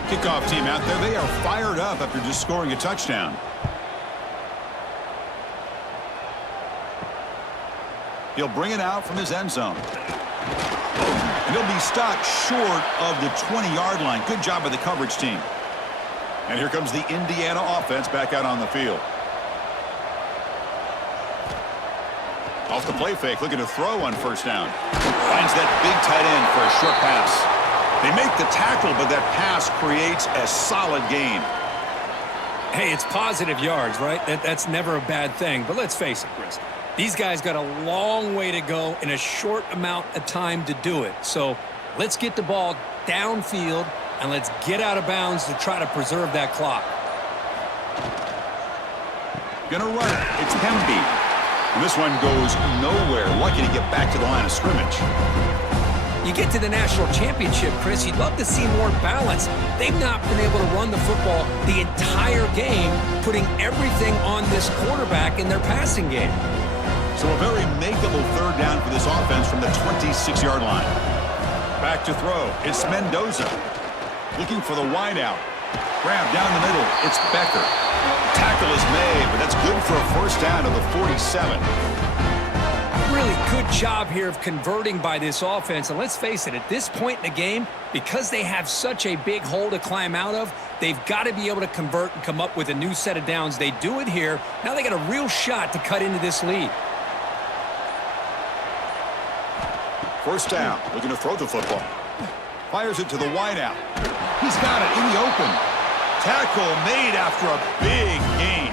Kickoff team out there. They are fired up after just scoring a touchdown. He'll bring it out from his end zone. And he'll be stopped short of the 20-yard line. Good job by the coverage team. And here comes the Indiana offense back out on the field. Off the play fake, looking to throw on first down. Finds that big tight end for a short pass. They make the tackle, but that pass creates a solid gain. Hey, it's positive yards, right? That's never a bad thing. But let's face it, Chris. These guys got a long way to go in a short amount of time to do it. So let's get the ball downfield and let's get out of bounds to try to preserve that clock. Gonna run it. It's Hemby. And this one goes nowhere. Lucky to get back to the line of scrimmage. You get to the national championship, Chris, you'd love to see more balance. They've not been able to run the football the entire game, putting everything on this quarterback in their passing game. So a very makeable third down for this offense from the 26-yard line. Back to throw. It's Mendoza. Looking for the wideout. Grab down the middle. It's Becker. Tackle is made, but that's good for a first down to the 47. really good job here of converting by this offense. And let's face it, at this point in the game, because they have such a big hole to climb out of, they've got to be able to convert and come up with a new set of downs. They do it here. Now they got a real shot to cut into this lead. First down, looking to throw the football. Fires it to the wideout. He's got it in the open. Tackle made after a big gain.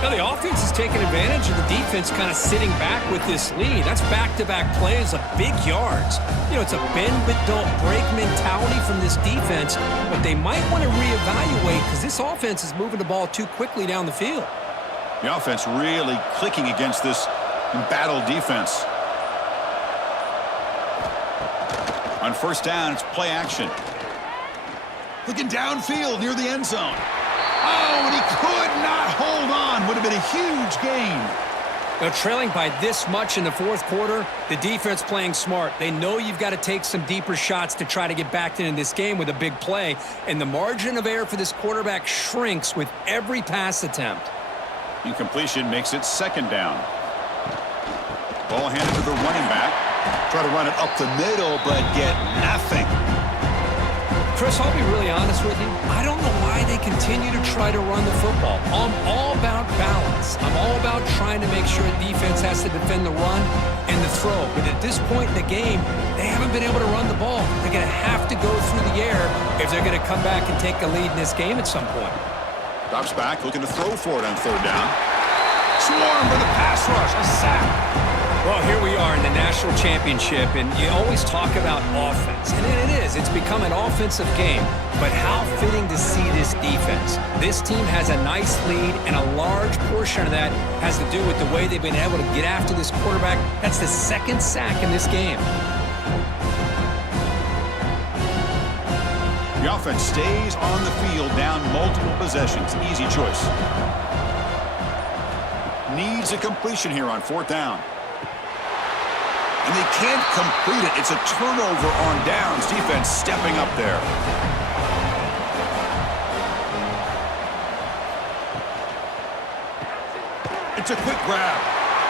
Now the offense is taking advantage of the defense kind of sitting back with this lead. That's back-to-back plays of big yards. You know, it's a bend-but-don't-break mentality from this defense, but they might want to reevaluate because this offense is moving the ball too quickly down the field. The offense really clicking against this embattled defense. On first down, it's play action. Looking downfield near the end zone. Oh, and he could not hold on. Would have been a huge gain. Now, trailing by this much in the fourth quarter, the defense playing smart. They know you've got to take some deeper shots to try to get back into this game with a big play, and the margin of error for this quarterback shrinks with every pass attempt. Incompletion makes it second down. Ball handed to the running back. Try to run it up the middle, but get nothing. Chris, I'll be really honest with you. I don't know why they continue to try to run the football. I'm all about balance. I'm all about trying to make sure defense has to defend the run and the throw. But at this point in the game, they haven't been able to run the ball. They're going to have to go through the air if they're going to come back and take a lead in this game at some point. Drops back, looking to throw for it on third down. Swarm for the pass rush, a sack. Well, here we are in the national championship, and you always talk about offense. And it is. It's become an offensive game. But how fitting to see this defense. This team has a nice lead, and a large portion of that has to do with the way they've been able to get after this quarterback. That's the second sack in this game. The offense stays on the field, down multiple possessions. Easy choice. Needs a completion here on fourth down. And they can't complete it. It's a turnover on downs. Defense stepping up there. It's a quick grab.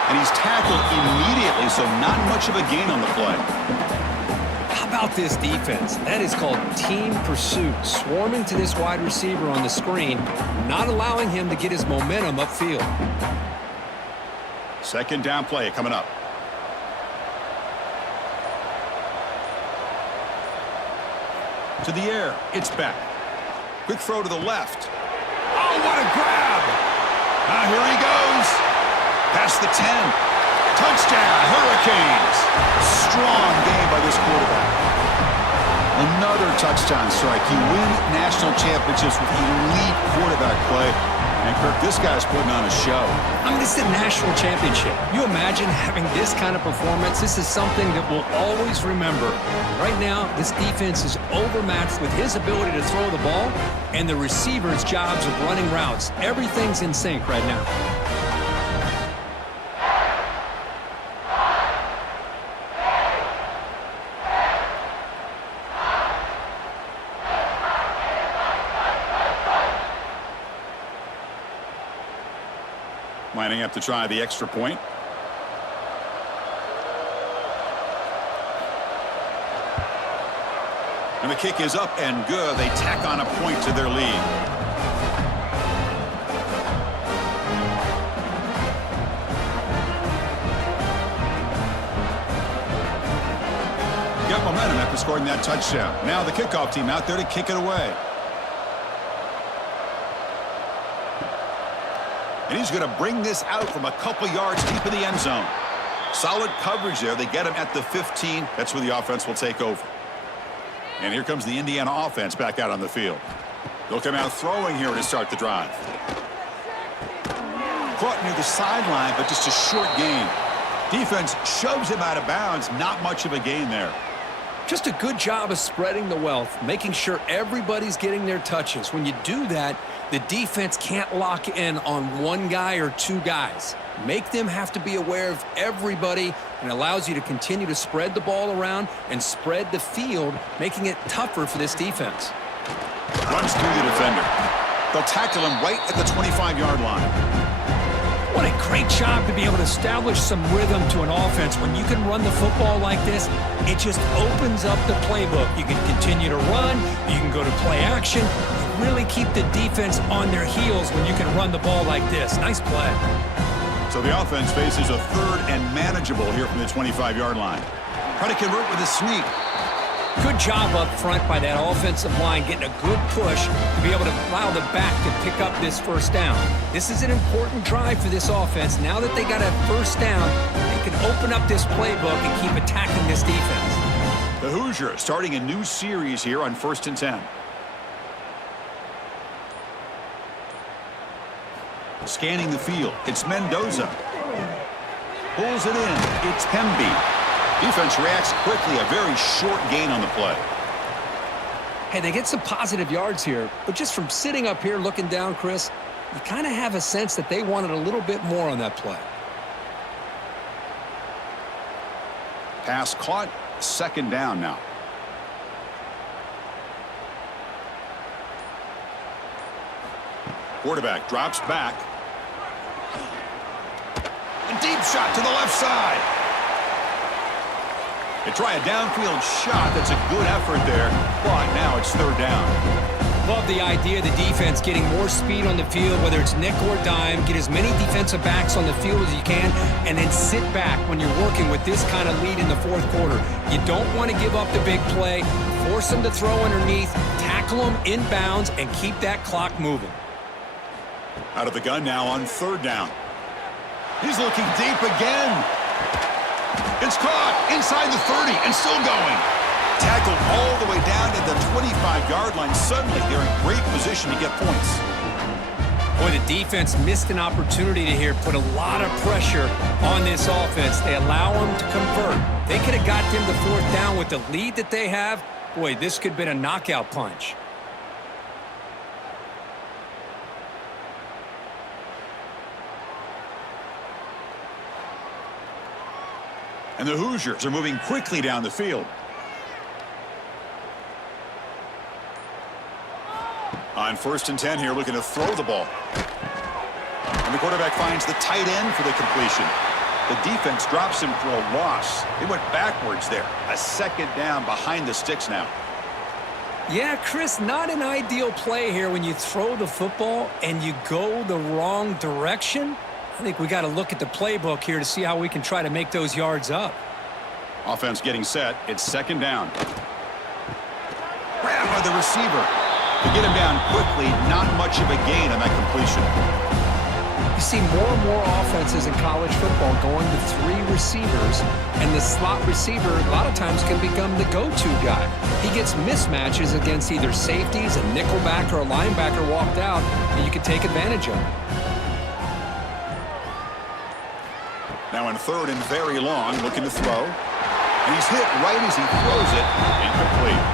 And he's tackled immediately, so not much of a gain on the play. How about this defense? That is called team pursuit. Swarming to this wide receiver on the screen, not allowing him to get his momentum upfield. Second down play coming up. To the air, it's back. Quick throw to the left. Oh, what a grab! Here he goes. Past the 10. Touchdown, Hurricanes. Strong game by this quarterback. Another touchdown strike. You win national championships with elite quarterback play. And, Kirk, this guy's putting on a show. I mean, this is a national championship. You imagine having this kind of performance? This is something that we'll always remember. Right now, this defense is overmatched with his ability to throw the ball and the receiver's jobs of running routes. Everything's in sync right now. Lining up to try the extra point. And the kick is up and good. They tack on a point to their lead. Got momentum after scoring that touchdown. Now the kickoff team out there to kick it away. And he's going to bring this out from a couple yards deep in the end zone. Solid coverage there. They get him at the 15. That's where the offense will take over. And here comes the Indiana offense back out on the field. They'll come out throwing here to start the drive. Caught near the sideline, but just a short gain. Defense shoves him out of bounds. Not much of a gain there. Just a good job of spreading the wealth, making sure everybody's getting their touches. When you do that, the defense can't lock in on one guy or two guys. Make them have to be aware of everybody, and allows you to continue to spread the ball around and spread the field, making it tougher for this defense. Runs through the defender. They'll tackle him right at the 25-yard line. What a great job to be able to establish some rhythm to an offense. When you can run the football like this, it just opens up the playbook. You can continue to run. You can go to play action. You really keep the defense on their heels when you can run the ball like this. Nice play. So the offense faces a 3rd and manageable here from the 25-yard line. Try to convert with a sneak. Good job up front by that offensive line, getting a good push to be able to allow the back to pick up this first down. This is an important drive for this offense. Now that they got a first down, they can open up this playbook and keep attacking this defense. The Hoosiers starting a new series here on 1st and 10. Scanning the field, it's Mendoza. Pulls it in, it's Hemby. Defense reacts quickly, a very short gain on the play. Hey, they get some positive yards here, but just from sitting up here looking down, Chris, you kind of have a sense that they wanted a little bit more on that play. Pass caught, 2nd down now. Quarterback drops back. A deep shot to the left side. They try a downfield shot. That's a good effort there, but now it's 3rd down. Love the idea of the defense getting more speed on the field, whether it's nickel or dime. Get as many defensive backs on the field as you can, and then sit back when you're working with this kind of lead in the 4th quarter. You don't want to give up the big play. Force them to throw underneath, tackle them inbounds, and keep that clock moving. Out of the gun now on 3rd down. He's looking deep again. It's caught inside the 30 and still going. Tackled all the way down to the 25-yard line. Suddenly, they're in great position to get points. Boy, the defense missed an opportunity to here put a lot of pressure on this offense. They allow them to convert. They could have got them to 4th down with the lead that they have. Boy, this could have been a knockout punch. And the Hoosiers are moving quickly down the field. On 1st and 10 here, looking to throw the ball. And the quarterback finds the tight end for the completion. The defense drops him for a loss. They went backwards there. A 2nd down behind the sticks now. Yeah, Chris, not an ideal play here when you throw the football and you go the wrong direction. I think we got to look at the playbook here to see how we can try to make those yards up. Offense getting set. It's 2nd down. Grabbed by the receiver. To get him down quickly, not much of a gain on that completion. You see more and more offenses in college football going to 3 receivers, and the slot receiver a lot of times can become the go-to guy. He gets mismatches against either safeties, a nickelback, or a linebacker walked out, and you can take advantage of it. Now in 3rd and very long, looking to throw. And he's hit right as he throws it. Incomplete.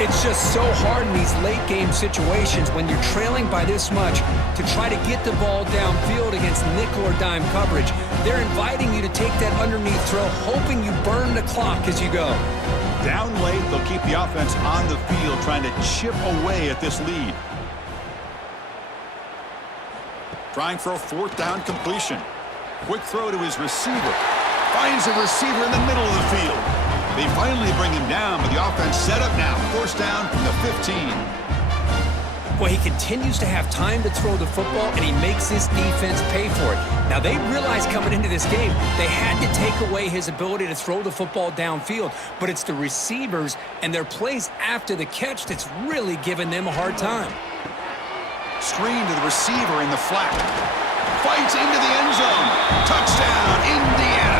It's just so hard in these late-game situations when you're trailing by this much to try to get the ball downfield against nickel or dime coverage. They're inviting you to take that underneath throw, hoping you burn the clock as you go. Down late, they'll keep the offense on the field, trying to chip away at this lead. Trying for a 4th down completion. Quick throw to his receiver. Finds a receiver in the middle of the field. They finally bring him down, but the offense set up now. 1st down from the 15. Well, he continues to have time to throw the football, and he makes this defense pay for it. Now, they realized coming into this game they had to take away his ability to throw the football downfield, but it's the receivers and their plays after the catch that's really giving them a hard time. Screen to the receiver in the flat. Fights into the end zone. Touchdown, Indiana.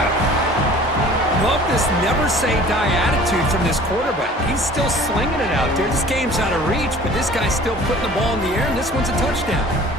Love this never-say-die attitude from this quarterback. He's still slinging it out there. This game's out of reach, but this guy's still putting the ball in the air, and this one's a touchdown.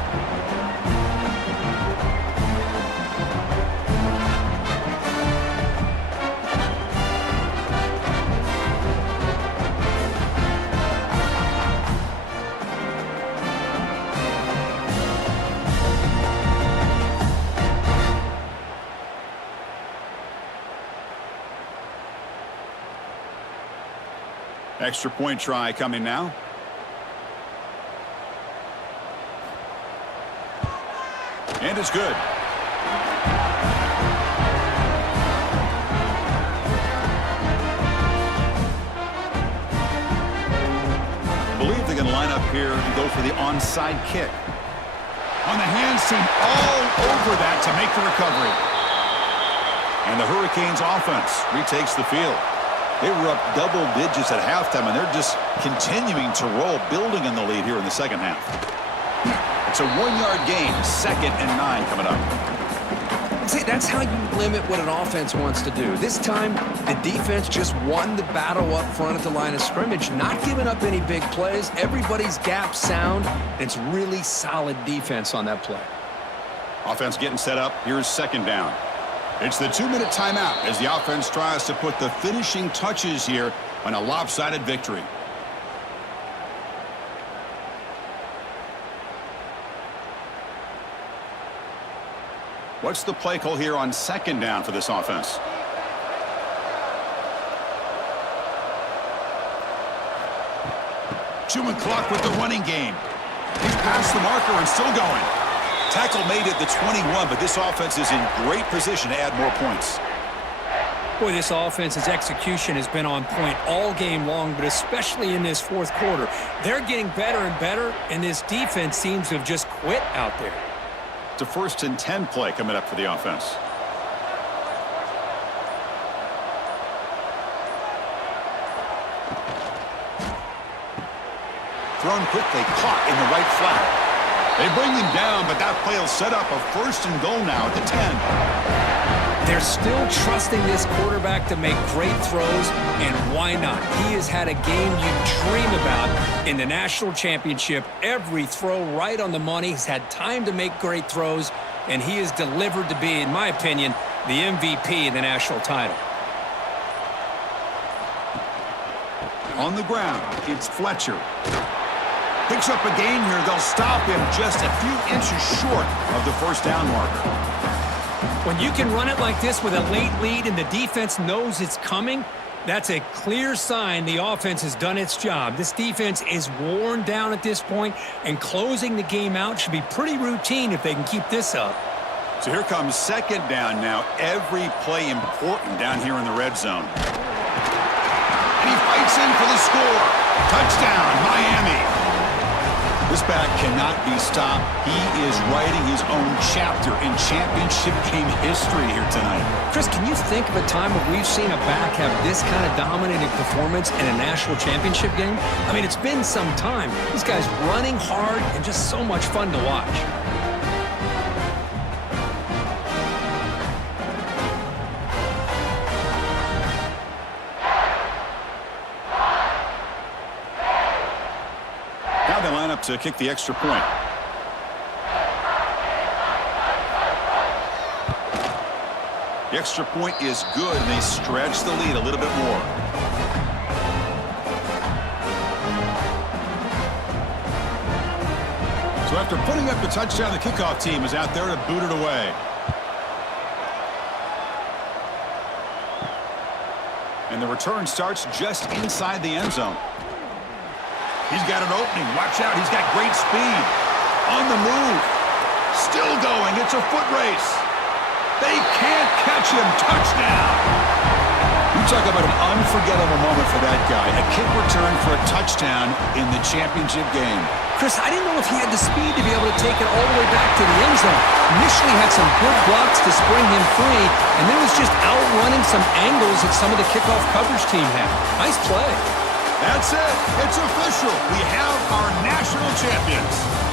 Extra point try coming now. And it's good. Believe they can line up here and go for the onside kick. On the hands team, all over that to make the recovery. And the Hurricanes offense retakes the field. They were up double digits at halftime, and they're just continuing to roll, building on the lead here in the second half. It's a 1-yard gain, 2nd and 9 coming up. See, that's how you limit what an offense wants to do. This time, the defense just won the battle up front at the line of scrimmage, not giving up any big plays. Everybody's gap sound. It's really solid defense on that play. Offense getting set up. Here's 2nd down. It's the 2-minute timeout as the offense tries to put the finishing touches here on a lopsided victory. What's the play call here on 2nd down for this offense? Chewing clock with the running game. He's past the marker and still going. Tackle made at the 21, but this offense is in great position to add more points. Boy, this offense's execution has been on point all game long, but especially in this 4th quarter. They're getting better and better, and this defense seems to have just quit out there. It's a 1st and 10 play coming up for the offense. Thrown quickly, caught in the right flat. They bring him down, but that play will set up a 1st and goal now at the 10. They're still trusting this quarterback to make great throws, and why not? He has had a game you dream about in the national championship. Every throw right on the money. He's had time to make great throws, and he is delivered to be, in my opinion, the MVP in the national title. On the ground, it's Fletcher. Picks up a gain here. They'll stop him just a few inches short of the 1st down marker. When you can run it like this with a late lead and the defense knows it's coming, that's a clear sign the offense has done its job. This defense is worn down at this point, and closing the game out should be pretty routine if they can keep this up. So here comes 2nd down now. Every play important down here in the red zone. And he fights in for the score. Touchdown, Miami. This back cannot be stopped. He is writing his own chapter in championship game history here tonight. Chris, can you think of a time where we've seen a back have this kind of dominating performance in a national championship game? I mean, it's been some time. This guy's running hard and just so much fun to watch. Now they line up to kick the extra point. The extra point is good, and they stretch the lead a little bit more. So after putting up the touchdown, the kickoff team is out there to boot it away. And the return starts just inside the end zone. He's got an opening. Watch out. He's got great speed. On the move. Still going. It's a foot race. They can't catch him. Touchdown. You talk about an unforgettable moment for that guy. A kick return for a touchdown in the championship game. Chris, I didn't know if he had the speed to be able to take it all the way back to the end zone. Initially had some good blocks to spring him free, and then was just outrunning some angles that some of the kickoff coverage team had. Nice play. That's it. It's official. We have our national champions.